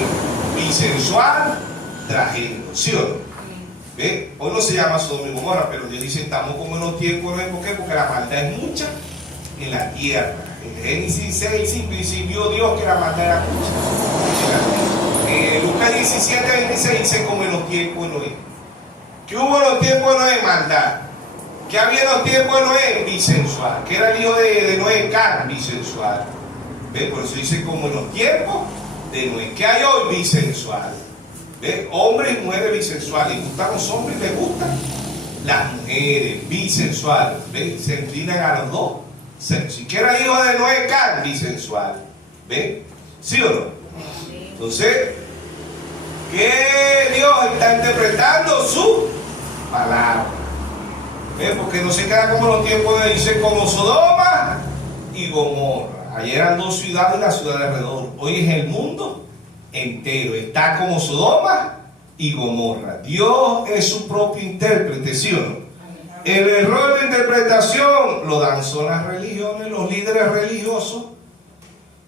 bisexual, transgénero. ¿Sí o no? ¿Ve? Hoy no se llama Sodoma y Gomorra, pero Dios dice, estamos como en los tiempos, ¿no? ¿Por qué? Porque la maldad es mucha en la tierra. En Génesis 6:5 dice, vio Dios que la maldad era mucha. Lucas 17:26 dice, como en los tiempos de Noé. ¿Qué hubo en los tiempos de Noé? Maldad. ¿Qué había en los tiempos de Noé? Bisensual. ¿Qué era el hijo de Noé? Can, bisensual. ¿Ve? Por eso dice, como en los tiempos de Noé. ¿Qué hay hoy? Bisensual. ¿Ve? Hombres y mujeres bisensuales. ¿Les gustan los hombres? ¿Les gustan las mujeres bisensuales? ¿Ve? Se inclinan a los dos. Si que era hijo de Noé, Can, bisensual. ¿Ve? ¿Sí o no? Entonces, ¿qué Dios está interpretando? Su palabra. ¿Ve? Porque no se queda como los tiempos de dice, como Sodoma y Gomorra. Ayer eran dos ciudades y la ciudad de alrededor. Hoy es el mundo entero. Está como Sodoma y Gomorra. Dios es su propio intérprete, ¿sí o no? El error de interpretación lo dan son las religiones, los líderes religiosos,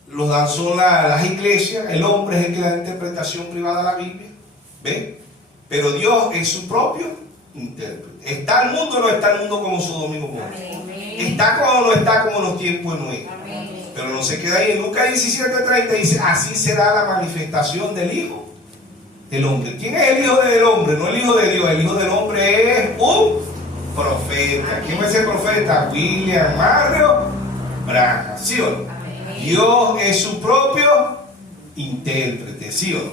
lo dan son las iglesias. El hombre es el que da interpretación privada a la Biblia. ¿Ve? Pero Dios es su propio intérprete. ¿Está el mundo o no está el mundo como Sodoma y Gomorra? ¿Está como o no está como en los tiempos de Noé? Pero no se queda ahí. En Lucas 17:30 dice, así será la manifestación del Hijo del Hombre. ¿Quién es el Hijo del Hombre? No el Hijo de Dios. El Hijo del Hombre es un profeta. ¿Quién es el profeta? William Mario Branham. ¿Sí o no? Dios es su propio intérprete. ¿Sí o no?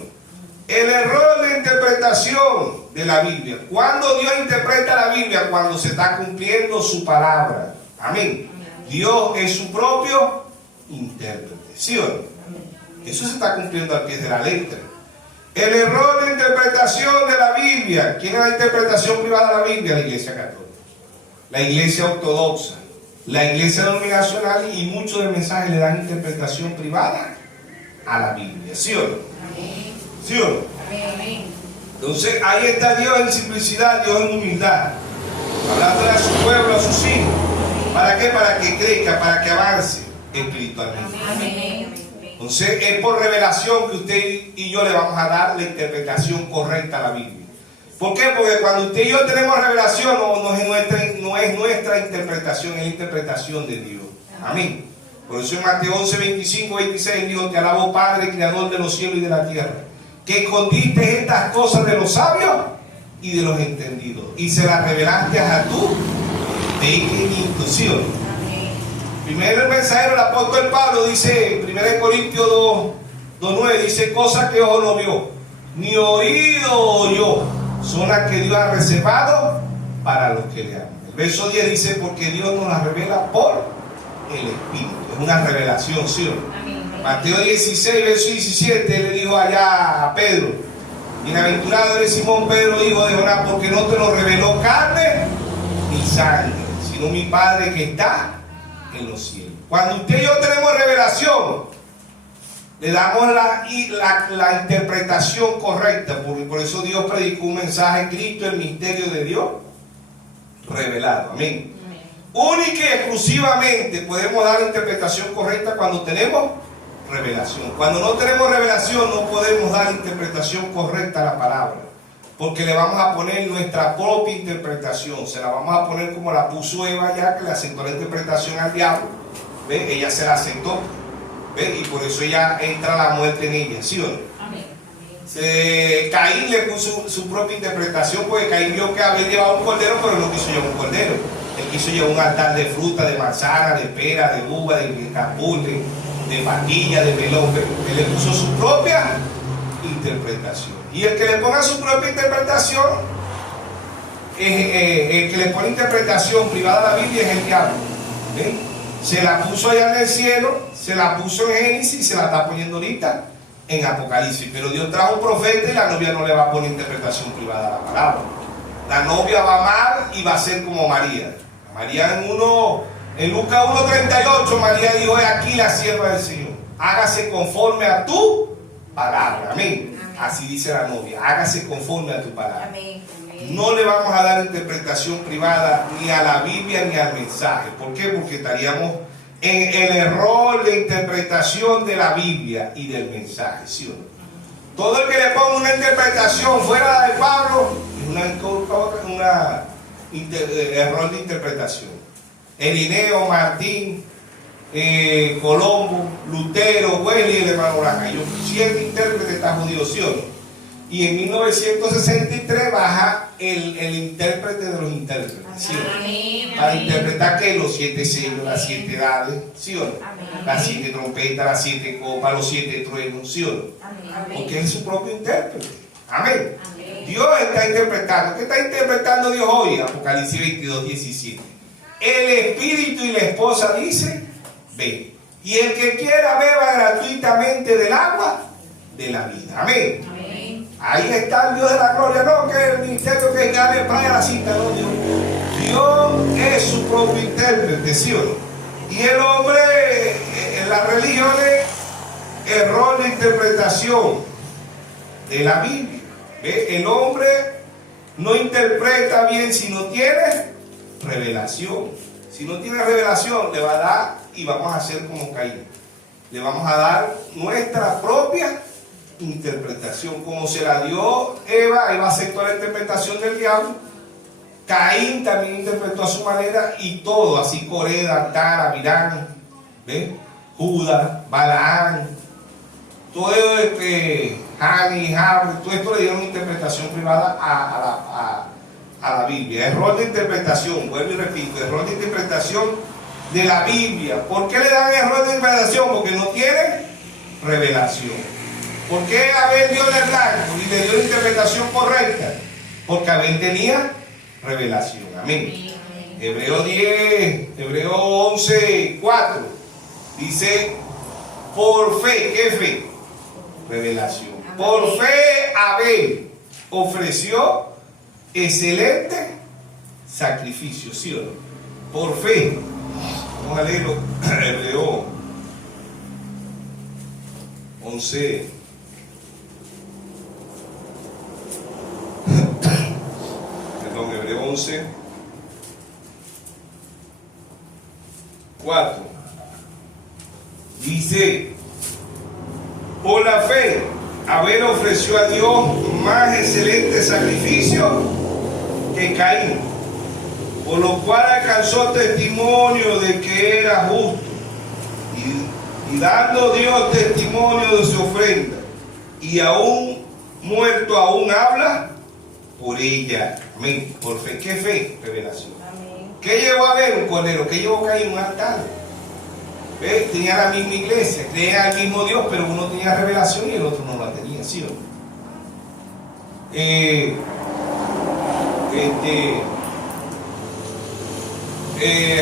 El error de interpretación de la Biblia. ¿Cuándo Dios interpreta la Biblia? Cuando se está cumpliendo su palabra. Amén. Dios es su propio intérprete. ¿Sí o no? Eso se está cumpliendo al pie de la letra. El error de interpretación de la Biblia. ¿Quién es la interpretación privada de la Biblia? La Iglesia Católica, la Iglesia Ortodoxa, la Iglesia Denominacional, y muchos de mensajes le dan interpretación privada a la Biblia. ¿Sí o no? ¿Sí o no? Entonces ahí está Dios en simplicidad, Dios en humildad, hablando a su pueblo, a sus hijos. ¿Para qué? Para que crezca, para que avance espiritualmente. Entonces es por revelación que usted y yo le vamos a dar la interpretación correcta a la Biblia. ¿Por qué? Porque cuando usted y yo tenemos revelación, no es nuestra interpretación, es la interpretación de Dios. Amén. Por eso en Mateo 11:25-26 dijo, te alabo Padre, Creador de los cielos y de la tierra, que escondiste estas cosas de los sabios y de los entendidos, y se las revelaste a tu pequeñito. ¿Sí o no? Primero el mensajero, el apóstol Pablo, dice en 1 Corintios 2:9, dice, cosas que ojo no vio, ni oído oyó, son las que Dios ha reservado para los que le aman. El verso 10 dice, porque Dios nos las revela por el Espíritu. Es una revelación, ¿sí o no? Mateo 16, verso 17, le dijo allá a Pedro, bienaventurado eres Simón Pedro, hijo de Jonás, porque no te lo reveló carne ni sangre, sino mi Padre que está en los cielos. Cuando usted y yo tenemos revelación, le damos la interpretación correcta, porque por eso Dios predicó un mensaje, Cristo, el misterio de Dios revelado. Amén. Única y exclusivamente podemos dar la interpretación correcta cuando tenemos revelación. Cuando no tenemos revelación, no podemos dar la interpretación correcta a la palabra, porque le vamos a poner nuestra propia interpretación. Se la vamos a poner como la puso Eva, ya que le aceptó la interpretación al diablo. ¿Ve? Ella se la aceptó. ¿Ve? Y por eso ella entra la muerte en ella. ¿Sí o no? Amén. Caín le puso su propia interpretación, porque Caín vio que había llevado un cordero, pero no quiso llevar un cordero. Él quiso llevar un altar de fruta, de manzana, de pera, de uva, de capule, de patilla, de melón. Él le puso su propia interpretación. Y el que le ponga su propia interpretación, el que le pone interpretación privada a la Biblia es el diablo. ¿Ven? Se la puso allá en el cielo, se la puso en Génesis y se la está poniendo ahorita en Apocalipsis. Pero Dios trajo un profeta y la novia no le va a poner interpretación privada a la palabra. La novia va a amar y va a ser como María. María en Lucas 1:38, María dijo, he aquí la sierva del Señor, hágase conforme a tu palabra. Amén. Así dice la novia, hágase conforme a tu palabra. Amén. No le vamos a dar interpretación privada ni a la Biblia ni al mensaje. ¿Por qué? Porque estaríamos en el error de interpretación de la Biblia y del mensaje. ¿Sí o no? Todo el que le ponga una interpretación fuera de Pablo es error de interpretación. Irineo, Martín, Colombo, Lutero, Wesley y el hermano Branham. Ellos 7 intérpretes están judíos, ¿sí o no? Y en 1963 baja el intérprete de los intérpretes, ¿sí o no? Amén. Para interpretar que los 7 sellos, las 7 edades, ¿sí o no? Amén. Las 7 trompetas, las 7 copas, los 7 truenos, ¿sí o no? Amén. Porque es su propio intérprete. Amén. Amén. Dios está interpretando. ¿Qué está interpretando Dios hoy? Apocalipsis 22, 17. El espíritu y la esposa dicen, ve. Y el que quiera beba gratuitamente del agua de la vida. Amén. Amén. Ahí está el Dios de la gloria. No que el ministerio que gane vaya a la cita. No, Dios. Dios es su propio intérprete, ¿sí o no? Y el hombre, en las religiones, error de interpretación de la Biblia. ¿Ve? El hombre no interpreta bien si no tiene revelación. Si no tiene revelación, le va a dar y vamos a hacer como Caín. Le vamos a dar nuestra propia interpretación. Como se la dio Eva aceptó la interpretación del diablo. Caín también interpretó a su manera y todo, así Coré, Datán, Abirán, ¿ve? Judas, Balaán, todo Hani, Jabre, todo esto le dieron interpretación privada a la Biblia. Error de interpretación, vuelvo y repito, error de interpretación de la Biblia. ¿Por qué le dan error de interpretación? Porque no tiene revelación. ¿Por qué Abel dio el blanco y le dio la interpretación correcta? Porque Abel tenía revelación. Amén. Hebreo 11, 4 dice, por fe, ¿qué fe? Revelación. Por fe Abel ofreció excelente sacrificio, ¿sí o no? Por fe. Vamos a leerlo. Hebreo 11. Perdón, Hebreo 11. 4. Dice, por la fe, Abel ofreció a Dios más excelente sacrificio que Caín, por lo cual alcanzó testimonio de que era justo, y dando Dios testimonio de su ofrenda, y aún muerto aún habla por ella. Amén. Por fe. ¿Qué fe? Revelación. Amén. ¿Qué llevó a ver un cordero? ¿Qué llevó a Caín? Un altar. ¿Ves? Tenía la misma iglesia, creía al mismo Dios, pero uno tenía revelación y el otro no la tenía, ¿sí o no?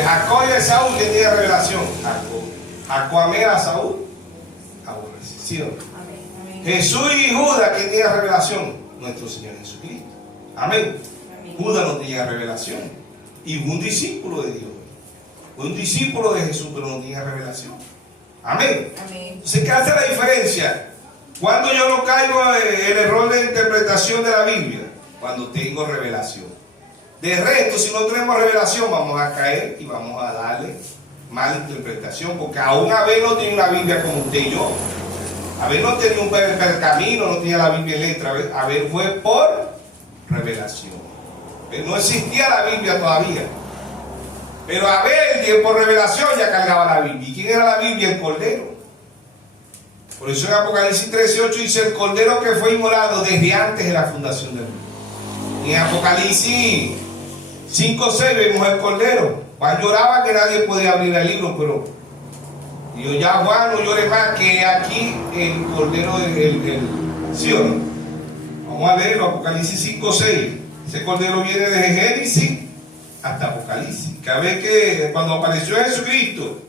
Jacob y Esaú tenía revelación. Jacob amé a Saúl, aborrece, ¿sí o no? Amén. Jesús y Judas, ¿quién tenía revelación? Nuestro Señor Jesucristo. Amén. Amén. Judas no tenía revelación y fue un discípulo de Dios. Fue un discípulo de Jesús, pero no tenía revelación. Amén. Amén. Entonces, ¿qué hace la diferencia? Cuando yo no caigo en el error de interpretación de la Biblia, cuando tengo revelación. De resto, si no tenemos revelación, vamos a caer y vamos a darle mala interpretación, porque aún Abel no tenía una Biblia como usted y yo. Abel no tenía un pergamino, no tenía la Biblia en letra. Abel fue por revelación. No existía la Biblia todavía. Pero Abel, por revelación, ya cargaba la Biblia. ¿Y quién era la Biblia? El Cordero. Por eso en Apocalipsis 13:8 dice, el Cordero que fue inmolado desde antes de la fundación del mundo. Y en Apocalipsis 5:6 vemos el Cordero. Juan lloraba que nadie podía abrir el libro, pero dijo, ya Juan, no llore más, que aquí el Cordero ¿sí o no? Vamos a leerlo, Apocalipsis 5:6. Ese Cordero viene desde Génesis hasta Apocalipsis. Cada vez que cuando apareció Jesucristo,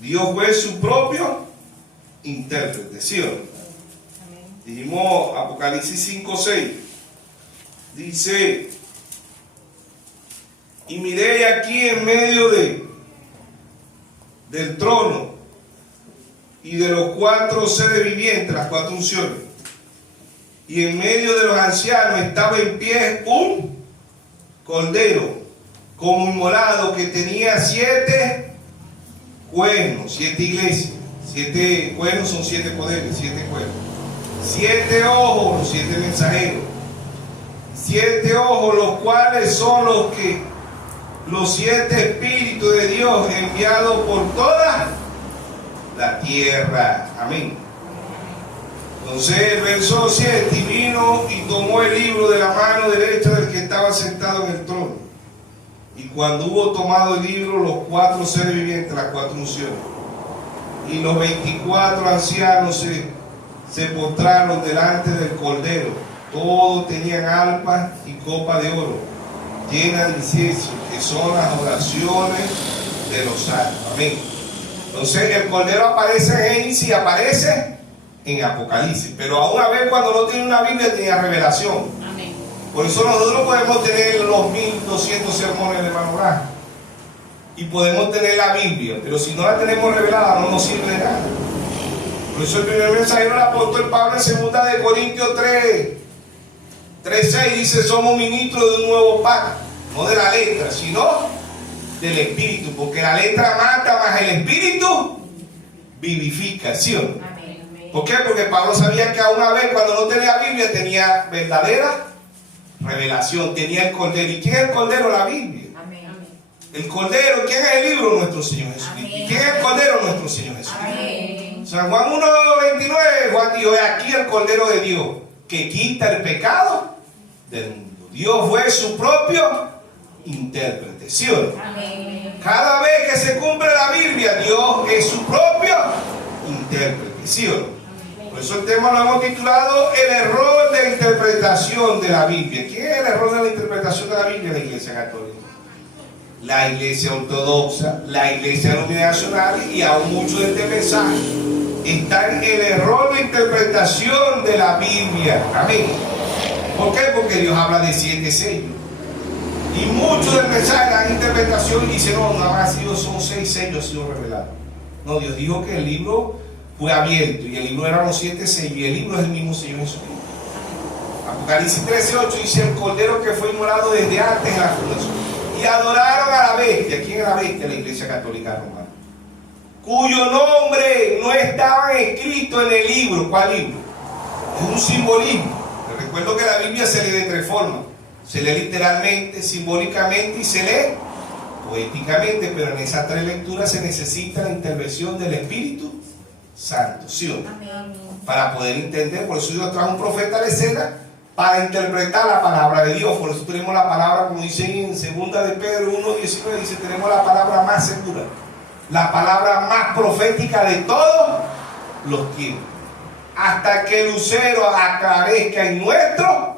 Dios fue su propio intérprete, ¿sí o no? Amén. Dijimos Apocalipsis 5:6. Dice, y miré aquí en medio del trono y de los 4 seres vivientes, las 4 unciones, y en medio de los ancianos estaba en pie un cordero como inmolado, que tenía 7 cuernos, 7 iglesias. 7 cuernos son 7 poderes, 7 cuernos. 7 ojos, 7 mensajeros. 7 ojos, los cuales son los 7 espíritus de Dios enviados por toda la tierra. Amén. Entonces el verso 7, y vino y tomó el libro de la mano derecha del que estaba sentado en el trono. Y cuando hubo tomado el libro, los 4 seres vivientes, las 4 unciones, y los 24 ancianos se postraron delante del Cordero. Todos tenían arpas y copas de oro, llenas de incienso, que son las oraciones de los santos. Amén. Entonces el Cordero aparece en Génesis y aparece en Apocalipsis. Pero aún a ver, cuando no tiene una Biblia, tenía revelación. Amén. Por eso nosotros podemos tener los 1200 sermones de hermano Branham y podemos tener la Biblia, pero si no la tenemos revelada no nos sirve de nada. Por eso el primer mensajero del apóstol Pablo en 2 de Corintios 3:6 dice: somos ministros de un nuevo pacto, no de la letra, sino del espíritu, porque la letra mata, mas el espíritu vivifica, ¿sí o no? Amén. ¿Por qué? Porque Pablo sabía que aún a vez, cuando no tenía Biblia, tenía verdadera revelación, tenía el Cordero. ¿Y quién es el Cordero? La Biblia. Amén. El Cordero, ¿quién es el libro? Nuestro Señor Jesucristo. ¿Y quién es el Cordero? Nuestro Señor Jesucristo. Amén. San Juan 1:29, Juan dijo: he aquí el Cordero de Dios, que quita el pecado del mundo. Dios fue su propio intérprete, ¿sí o no? Amén. Cada vez que se cumple la Biblia, Dios es su propio intérprete, ¿sí o no? Por eso el tema lo hemos titulado el error de interpretación de la Biblia. ¿Quién es el error de la interpretación de la Biblia? La Iglesia Católica, la Iglesia Ortodoxa, la Iglesia Denominacional, y aún mucho de este mensaje está en el error de interpretación de la Biblia. Amén. ¿Por qué? Porque Dios habla de 7 sellos. Y muchos del mensaje dan interpretación y dicen: no, nada más son 6 sellos sido revelados. No, Dios dijo que el libro fue abierto y el libro eran los 7 sellos, y el libro es el mismo Señor Jesucristo. Apocalipsis 13:8 dice: el Cordero que fue inmolado desde antes de la fundación. Y adoraron a la bestia. ¿Quién es la bestia? La Iglesia Católica Romana, cuyo nombre no estaban escritos en el libro. ¿Cuál libro? Es un simbolismo. Les recuerdo que la Biblia se lee de 3 formas: se lee literalmente, simbólicamente y se lee poéticamente. Pero en esas 3 lecturas se necesita la intervención del Espíritu Santo, ¿sí o no? Amén. Para poder entender. Por eso Dios trajo un profeta a la escena para interpretar la palabra de Dios. Por eso tenemos la palabra, como dice en 2 de Pedro 1:19, dice: tenemos la palabra más segura, la palabra más profética de todos los tiempos, hasta que el lucero aparezca en nuestro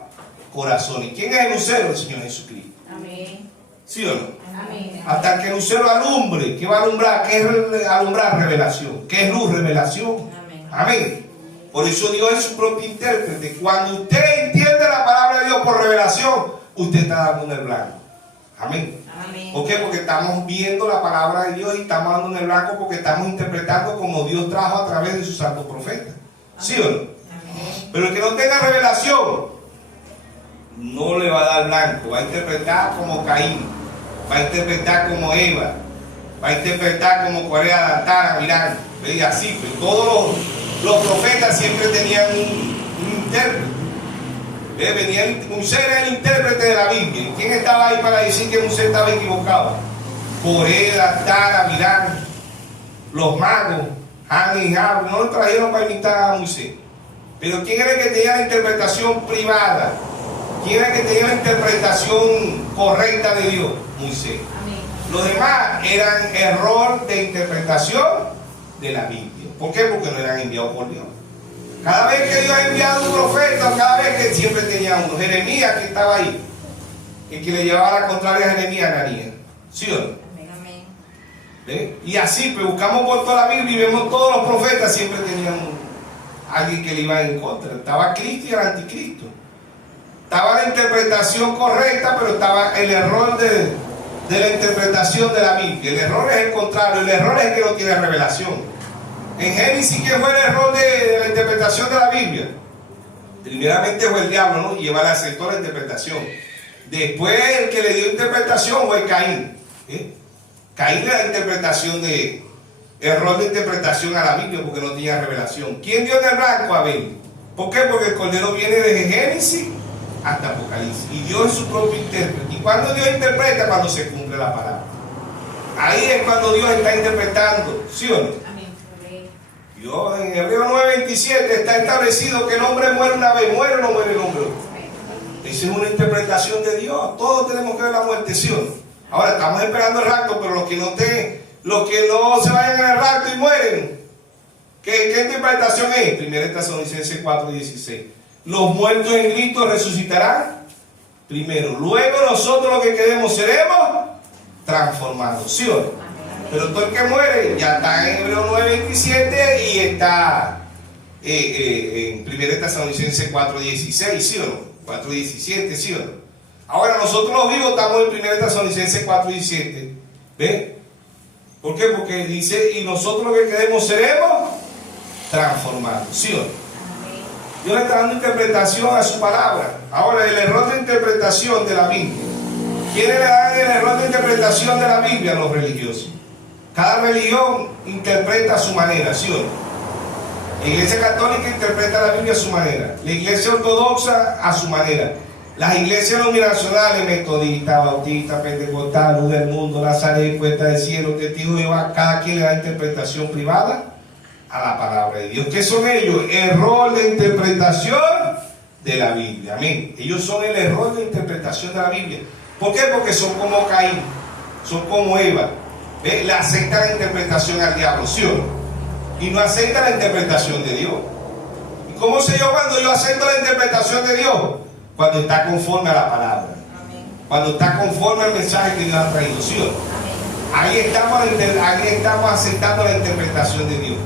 corazón. ¿Y quién es el lucero? El Señor Jesucristo. Amén. ¿Sí o no? Amén. Hasta que el lucero alumbre. ¿Qué va a alumbrar? ¿Qué es alumbrar? Revelación. ¿Qué es luz? Revelación. Amén. Amén. Por eso Dios es su propio intérprete. Cuando usted entiende la palabra de Dios por revelación, usted está dando en el blanco. Amén. Amén. ¿Por qué? Porque estamos viendo la palabra de Dios y estamos dando en el blanco, porque estamos interpretando como Dios trajo a través de sus santos profetas. ¿Sí o no? Amén. Pero el que no tenga revelación no le va a dar blanco. Va a interpretar como Caín, va a interpretar como Eva, va a interpretar como Corea, Dantana, Mirán. ¿Veis? Así, pues todos los profetas siempre tenían un intérprete. Moisés era el intérprete de la Biblia. ¿Quién estaba ahí para decir que Moisés estaba equivocado? Corea, Dantana, Mirán, los magos, Han y Jab, no lo trajeron para imitar a Moisés. Pero ¿quién era el que tenía la interpretación privada? ¿Quién era el que tenía la interpretación correcta de Dios? Moisés. Amén. Los demás eran error de interpretación de la Biblia. ¿Por qué? Porque no eran enviados por Dios. Cada vez que Dios ha enviado un profeta, cada vez que siempre tenía uno. Jeremías, que estaba ahí, el que le llevaba la contraria a Jeremías, Ananías. ¿Sí o no? Amén. ¿Ve? Y así, pues buscamos por toda la Biblia y vemos todos los profetas siempre tenían alguien que le iba en contra. Estaba Cristo y el anticristo. Estaba la interpretación correcta, pero estaba el error de la interpretación de la Biblia. El error es el contrario, el error es el que no tiene revelación. En Génesis, ¿qué fue el error de la interpretación de la Biblia? Primeramente fue el diablo, ¿no? Y lleva la aceptó la interpretación. Después el que le dio interpretación fue Caín. Caín le da interpretación error de interpretación a la Biblia porque no tenía revelación. ¿Quién dio en el blanco? Abel. ¿Por qué? Porque el Cordero viene desde Génesis hasta Apocalipsis. Y Dios es su propio intérprete. ¿Y cuando Dios interpreta? Cuando se cumple la palabra. Ahí es cuando Dios está interpretando, ¿sí o no? Amén. Dios en Hebreos 9:27 está establecido que el hombre muere una vez, muere o no muere el hombre. Esa es una interpretación de Dios. Todos tenemos que ver la muerte, ¿sí o no? Ahora estamos esperando el rapto, pero los que no se vayan en el rapto y mueren, ¿qué interpretación es? 1 Tesalonicenses 4:16. Los muertos en Cristo resucitarán primero. Luego nosotros los que quedemos seremos transformados, ¿sí o no? Pero todo el que muere ya está en Hebreos 9:27 y está en 1 Tesalonicenses 4:16, ¿sí o no? 4:17, ¿sí o no? Ahora nosotros los vivos estamos en 1 Tesalonicenses 4:17. ¿Ve? ¿Por qué? Porque dice, y nosotros los que quedemos seremos transformados, ¿sí o no? Dios le está dando interpretación a su palabra. Ahora, el error de interpretación de la Biblia. ¿Quiénes le dan el error de interpretación de la Biblia? Los religiosos. Cada religión interpreta a su manera, ¿sí o no? La Iglesia Católica interpreta la Biblia a su manera. La Iglesia Ortodoxa a su manera. Las iglesias denominacionales, metodistas, bautistas, pentecostal, luz del mundo, Nazaret, puesta del cielo, testigo de Jehová, cada quien le da interpretación privada a la palabra de Dios. ¿Qué son ellos? Error de interpretación de la Biblia. Amén. Ellos son el error de interpretación de la Biblia. ¿Por qué? Porque son como Caín, son como Eva. ¿Ve? Le aceptan la interpretación al diablo, ¿sí o no? Y no aceptan la interpretación de Dios. ¿Y cómo sé yo cuando yo acepto la interpretación de Dios? Cuando está conforme a la palabra. Amén. Cuando está conforme al mensaje que Dios ha traído, ¿sí o no? Ahí estamos aceptando la interpretación de Dios.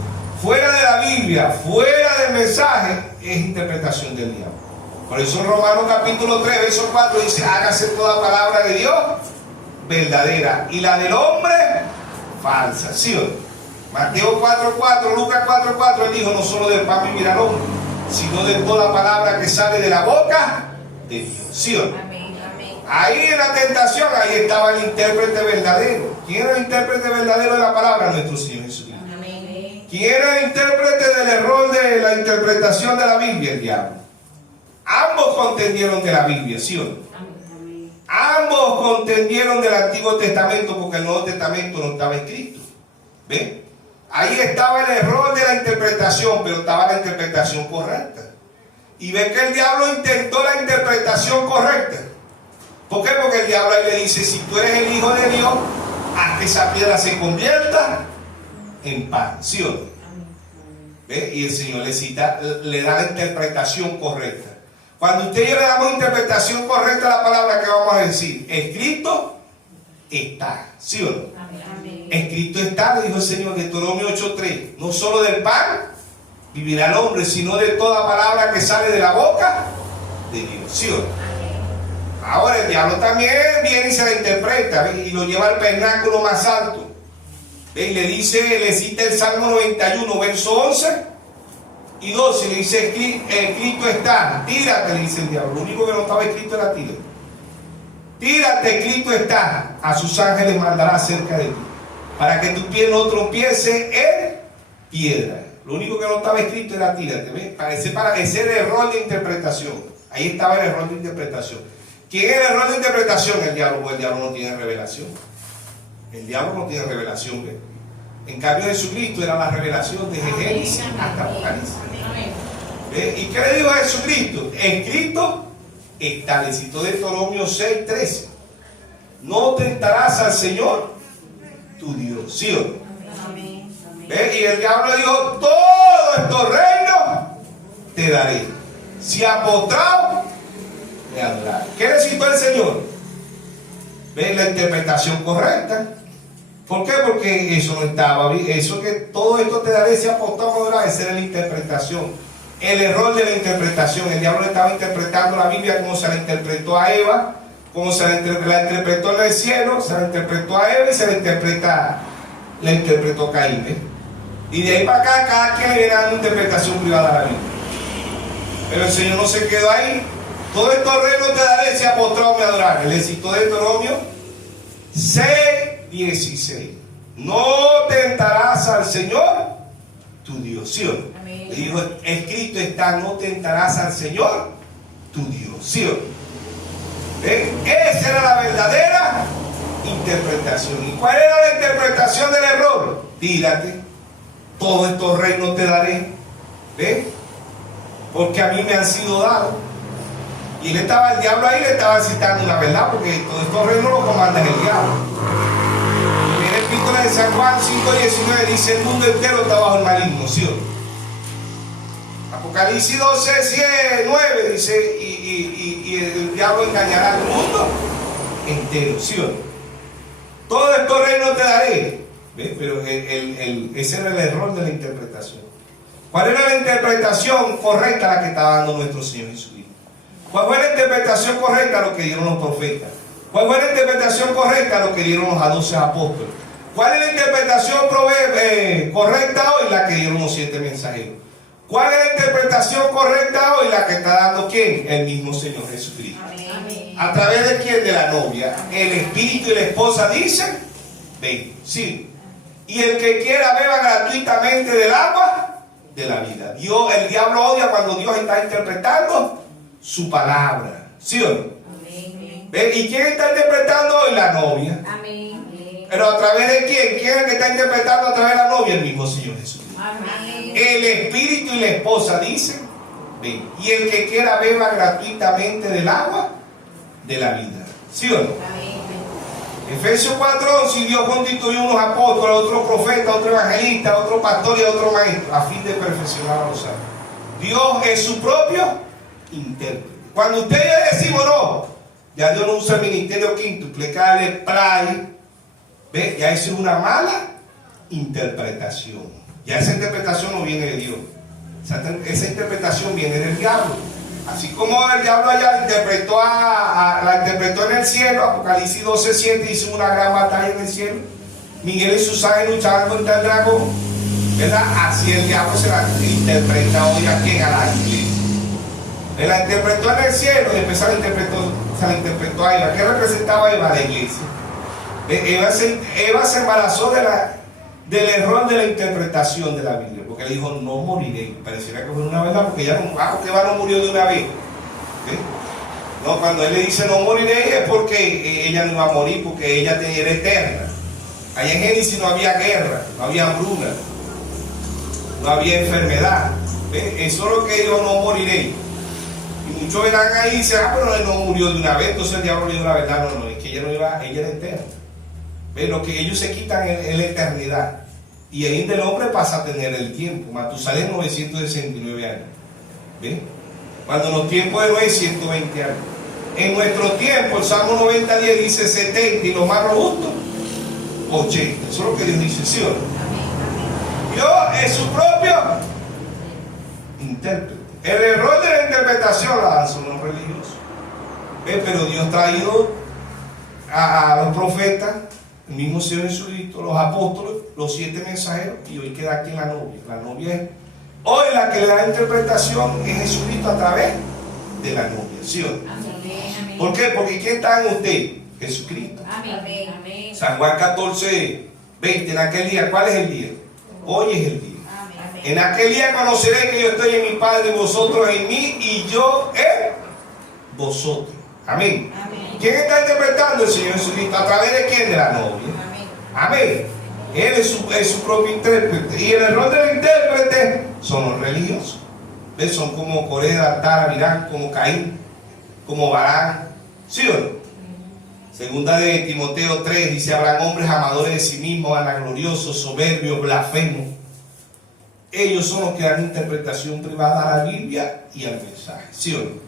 Fuera de la Biblia, fuera del mensaje, es interpretación del diablo. Por eso en Romanos capítulo 3, verso 4 dice, hágase toda palabra de Dios verdadera y la del hombre falsa, ¿sí o no? Mateo 4:4, Lucas 4:4, él dijo, no solo del pan vivirá el hombre, sino de toda palabra que sale de la boca de Dios, ¿sí o no? Amén. Amén. Ahí en la tentación, ahí estaba el intérprete verdadero. ¿Quién era el intérprete verdadero de la palabra? Nuestro Señor Jesucristo. Amén. ¿Quién era el intérprete del error de la interpretación de la Biblia? El diablo. Ambos contendieron de la Biblia, ¿sí o no? Amén. Ambos contendieron del Antiguo Testamento porque el Nuevo Testamento no estaba escrito. ¿Ve? Ahí estaba el error de la interpretación, pero estaba la interpretación correcta. Y ve que el diablo intentó la interpretación correcta. ¿Por qué? Porque el diablo ahí le dice, si tú eres el Hijo de Dios, haz que esa piedra se convierta en pan, ¿sí o no? ¿Ve? Y el Señor le da la interpretación correcta. Cuando usted y yo le damos interpretación correcta a la palabra, que vamos a decir? Escrito está, ¿sí o no? Amén. Escrito está, le dijo el Señor, Deuteronomio 8:3, no solo del pan vivirá el hombre, sino de toda palabra que sale de la boca de Dios, ¿sí o no? Ahora el diablo también viene y se la interpreta, ¿ve? Y lo lleva al pernáculo más alto, ¿ve? Y le dice, le cita el Salmo 91, verso 11 y 12, le dice, escrito está, tírate, le dice el diablo. Lo único que no estaba escrito era tírate. Tírate, escrito está, a sus ángeles mandará cerca de ti, para que tu pie no tropiece en piedra. Lo único que no estaba escrito era tírate, ¿ves? Ese era el error de interpretación. Ahí estaba el error de interpretación. ¿Quién es el error de interpretación? El diablo, porque el diablo no tiene revelación. El diablo no tiene revelación, ¿ves? En cambio Jesucristo era la revelación desde Génesis hasta Apocalipsis. ¿Ves? ¿Y qué le dijo a Jesucristo? Escrito está, le citó Deuteronomio 6:13. No tentarás al Señor tu Dios, ¿sí o no? Amén. ¿Ves? Y el diablo dijo, todos estos reinos te daré, si apostrado me adorarás. ¿Qué necesitó el Señor? ¿Ves? La interpretación correcta. ¿Por qué? Porque eso no estaba bien. Eso que todo esto te daré, si apostrado me adorarás, esa era la interpretación. El error de la interpretación. El diablo estaba interpretando la Biblia como se la interpretó a Eva, como se la interpretó en el cielo, se la interpretó a Eva y se la interpretó Caín, ¿eh? Y de ahí para acá, cada quien le viene dando interpretación privada a la Biblia. Pero el Señor no se quedó ahí. Todo estos reinos te daré, si apostrado me adorarás. Le citó Deuteronomio 6:16. No tentarás al Señor tu Dios, ¿sí o no? Amén. Le dijo, escrito está, no tentarás al Señor tu Dios. ¿Sí o no? ¿Ven? Esa era la verdadera interpretación. ¿Y cuál era la interpretación del error? Tírate, todos estos reinos te daré. ¿Ven? Porque a mí me han sido dados. Y el diablo ahí le estaba citando una verdad, porque todos estos reinos los comanda el diablo. En el epístola de San Juan 5:19 dice: el mundo entero está bajo el maligno, ¿sí o no? Apocalipsis 12:9 dice: y el diablo engañará al mundo entero, ¿sí o no? Todos estos reinos te daré. ¿Ves? Pero ese era el error de la interpretación. ¿Cuál era la interpretación correcta la que estaba dando nuestro Señor Jesucristo? ¿Cuál fue la interpretación correcta lo que dieron los profetas? ¿Cuál fue la interpretación correcta lo que dieron los 12 apóstoles? ¿Cuál es la interpretación correcta hoy? La que dieron los 7 mensajeros. ¿Cuál es la interpretación correcta hoy? La que está dando ¿quién? El mismo Señor Jesucristo. Amén. ¿A través de quién? De la novia. El espíritu y la esposa dicen: ven, sí. Y el que quiera beba gratuitamente del agua de la vida. El diablo odia cuando Dios está interpretando su palabra. ¿Sí o no? Amén. ¿Ven? ¿Y quién está interpretando hoy? La novia. Amén. ¿Pero a través de quién? ¿Quién es el que está interpretando a través de la novia? El mismo Señor Jesucristo. Amén. El espíritu y la esposa dicen: ven. Y el que quiera beba gratuitamente del agua de la vida. ¿Sí o no? Amén. Efesios 4:11: y Dios constituyó unos apóstoles, otros profetas, otros evangelistas, otros pastores y otros maestros, a fin de perfeccionar a los santos. Dios es su propio intérprete. Cuando usted y yo decimos no, ya Dios no usa el ministerio quíntuple, cále play, ¿ve? Ya eso es una mala interpretación. Ya esa interpretación no viene de Dios. Esa interpretación viene del diablo. Así como el diablo allá la interpretó en el cielo, Apocalipsis 12:7 hizo una gran batalla en el cielo. Miguel y sus ángeles luchaban contra el dragón, ¿verdad? Así el diablo se la interpreta hoy aquí a la iglesia. Él la interpretó en el cielo y después se la interpretó a Eva. ¿Qué representaba Eva? La iglesia. Eva se embarazó del error de la interpretación de la Biblia, porque le dijo: no moriré. Pareciera que fue una verdad, porque Eva no murió de una vez. ¿Sí? No, cuando él le dice no moriré es porque ella no iba a morir, porque ella era eterna. Allá en Génesis no había guerra, no había hambruna, no había enfermedad. ¿Sí? Eso es lo que dijo: no moriré. Y muchos verán ahí y dicen: pero él no murió de una vez, entonces el diablo le dio la verdad. No, es que ella no iba, ella era eterna. ¿Ven? Lo que ellos se quitan es la eternidad. Y ahí el hombre pasa a tener el tiempo. Matusalén 969 años. ¿Ven? Cuando en los tiempos de Noé 120 años. En nuestro tiempo el Salmo 90:10 dice 70 y los más robustos 80. Eso es lo que Dios dice, ¿sí o no? Dios es su propio intérprete. El error de la interpretación la dan son los religiosos. ¿Ven? Pero Dios ha traído a los profetas, el mismo Señor Jesucristo, los apóstoles, los 7 mensajeros, y hoy queda aquí la novia. La novia es, hoy la que le da interpretación es Jesucristo a través de la novia, ¿sí o no? Amén. ¿Por qué? Porque ¿quién está en usted? Jesucristo. Amén. Amén. San Juan 14:20, en aquel día, ¿cuál es el día? Hoy es el día. Amén. En aquel día conoceréis que yo estoy en mi Padre y vosotros en mí, y yo en vosotros. Amén. Amén. ¿Quién está interpretando? El Señor Jesucristo. ¿A través de quién? De la novia. Amén. Él es su propio intérprete. Y el error del intérprete son los religiosos. ¿Ves? Son como Coré, Datán, Abiram, como Caín, como Barán. ¿Sí o no? Segunda de Timoteo 3 dice: habrán hombres amadores de sí mismos, vanagloriosos, soberbios, blasfemos. Ellos son los que dan interpretación privada a la Biblia y al mensaje. ¿Sí o no?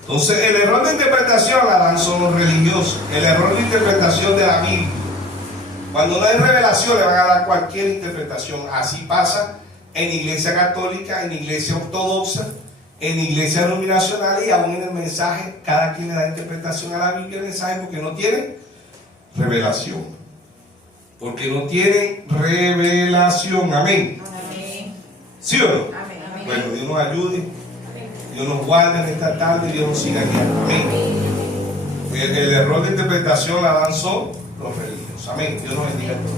Entonces el error de interpretación la dan son los religiosos. El error de interpretación de la Biblia, cuando no hay revelación le van a dar cualquier interpretación. Así pasa en iglesia católica, en iglesia ortodoxa, en iglesias denominacionales, y aún en el mensaje cada quien le da interpretación a la Biblia, el mensaje, porque no tiene revelación. Porque no tiene revelación. Amén. Amén. ¿Sí o no? Amén. Bueno, Dios nos ayude, Dios nos guarde en esta tarde, Dios nos siga guiando. Amén. El error de interpretación la dan son los religiosos. Amén. Dios nos bendiga a todos.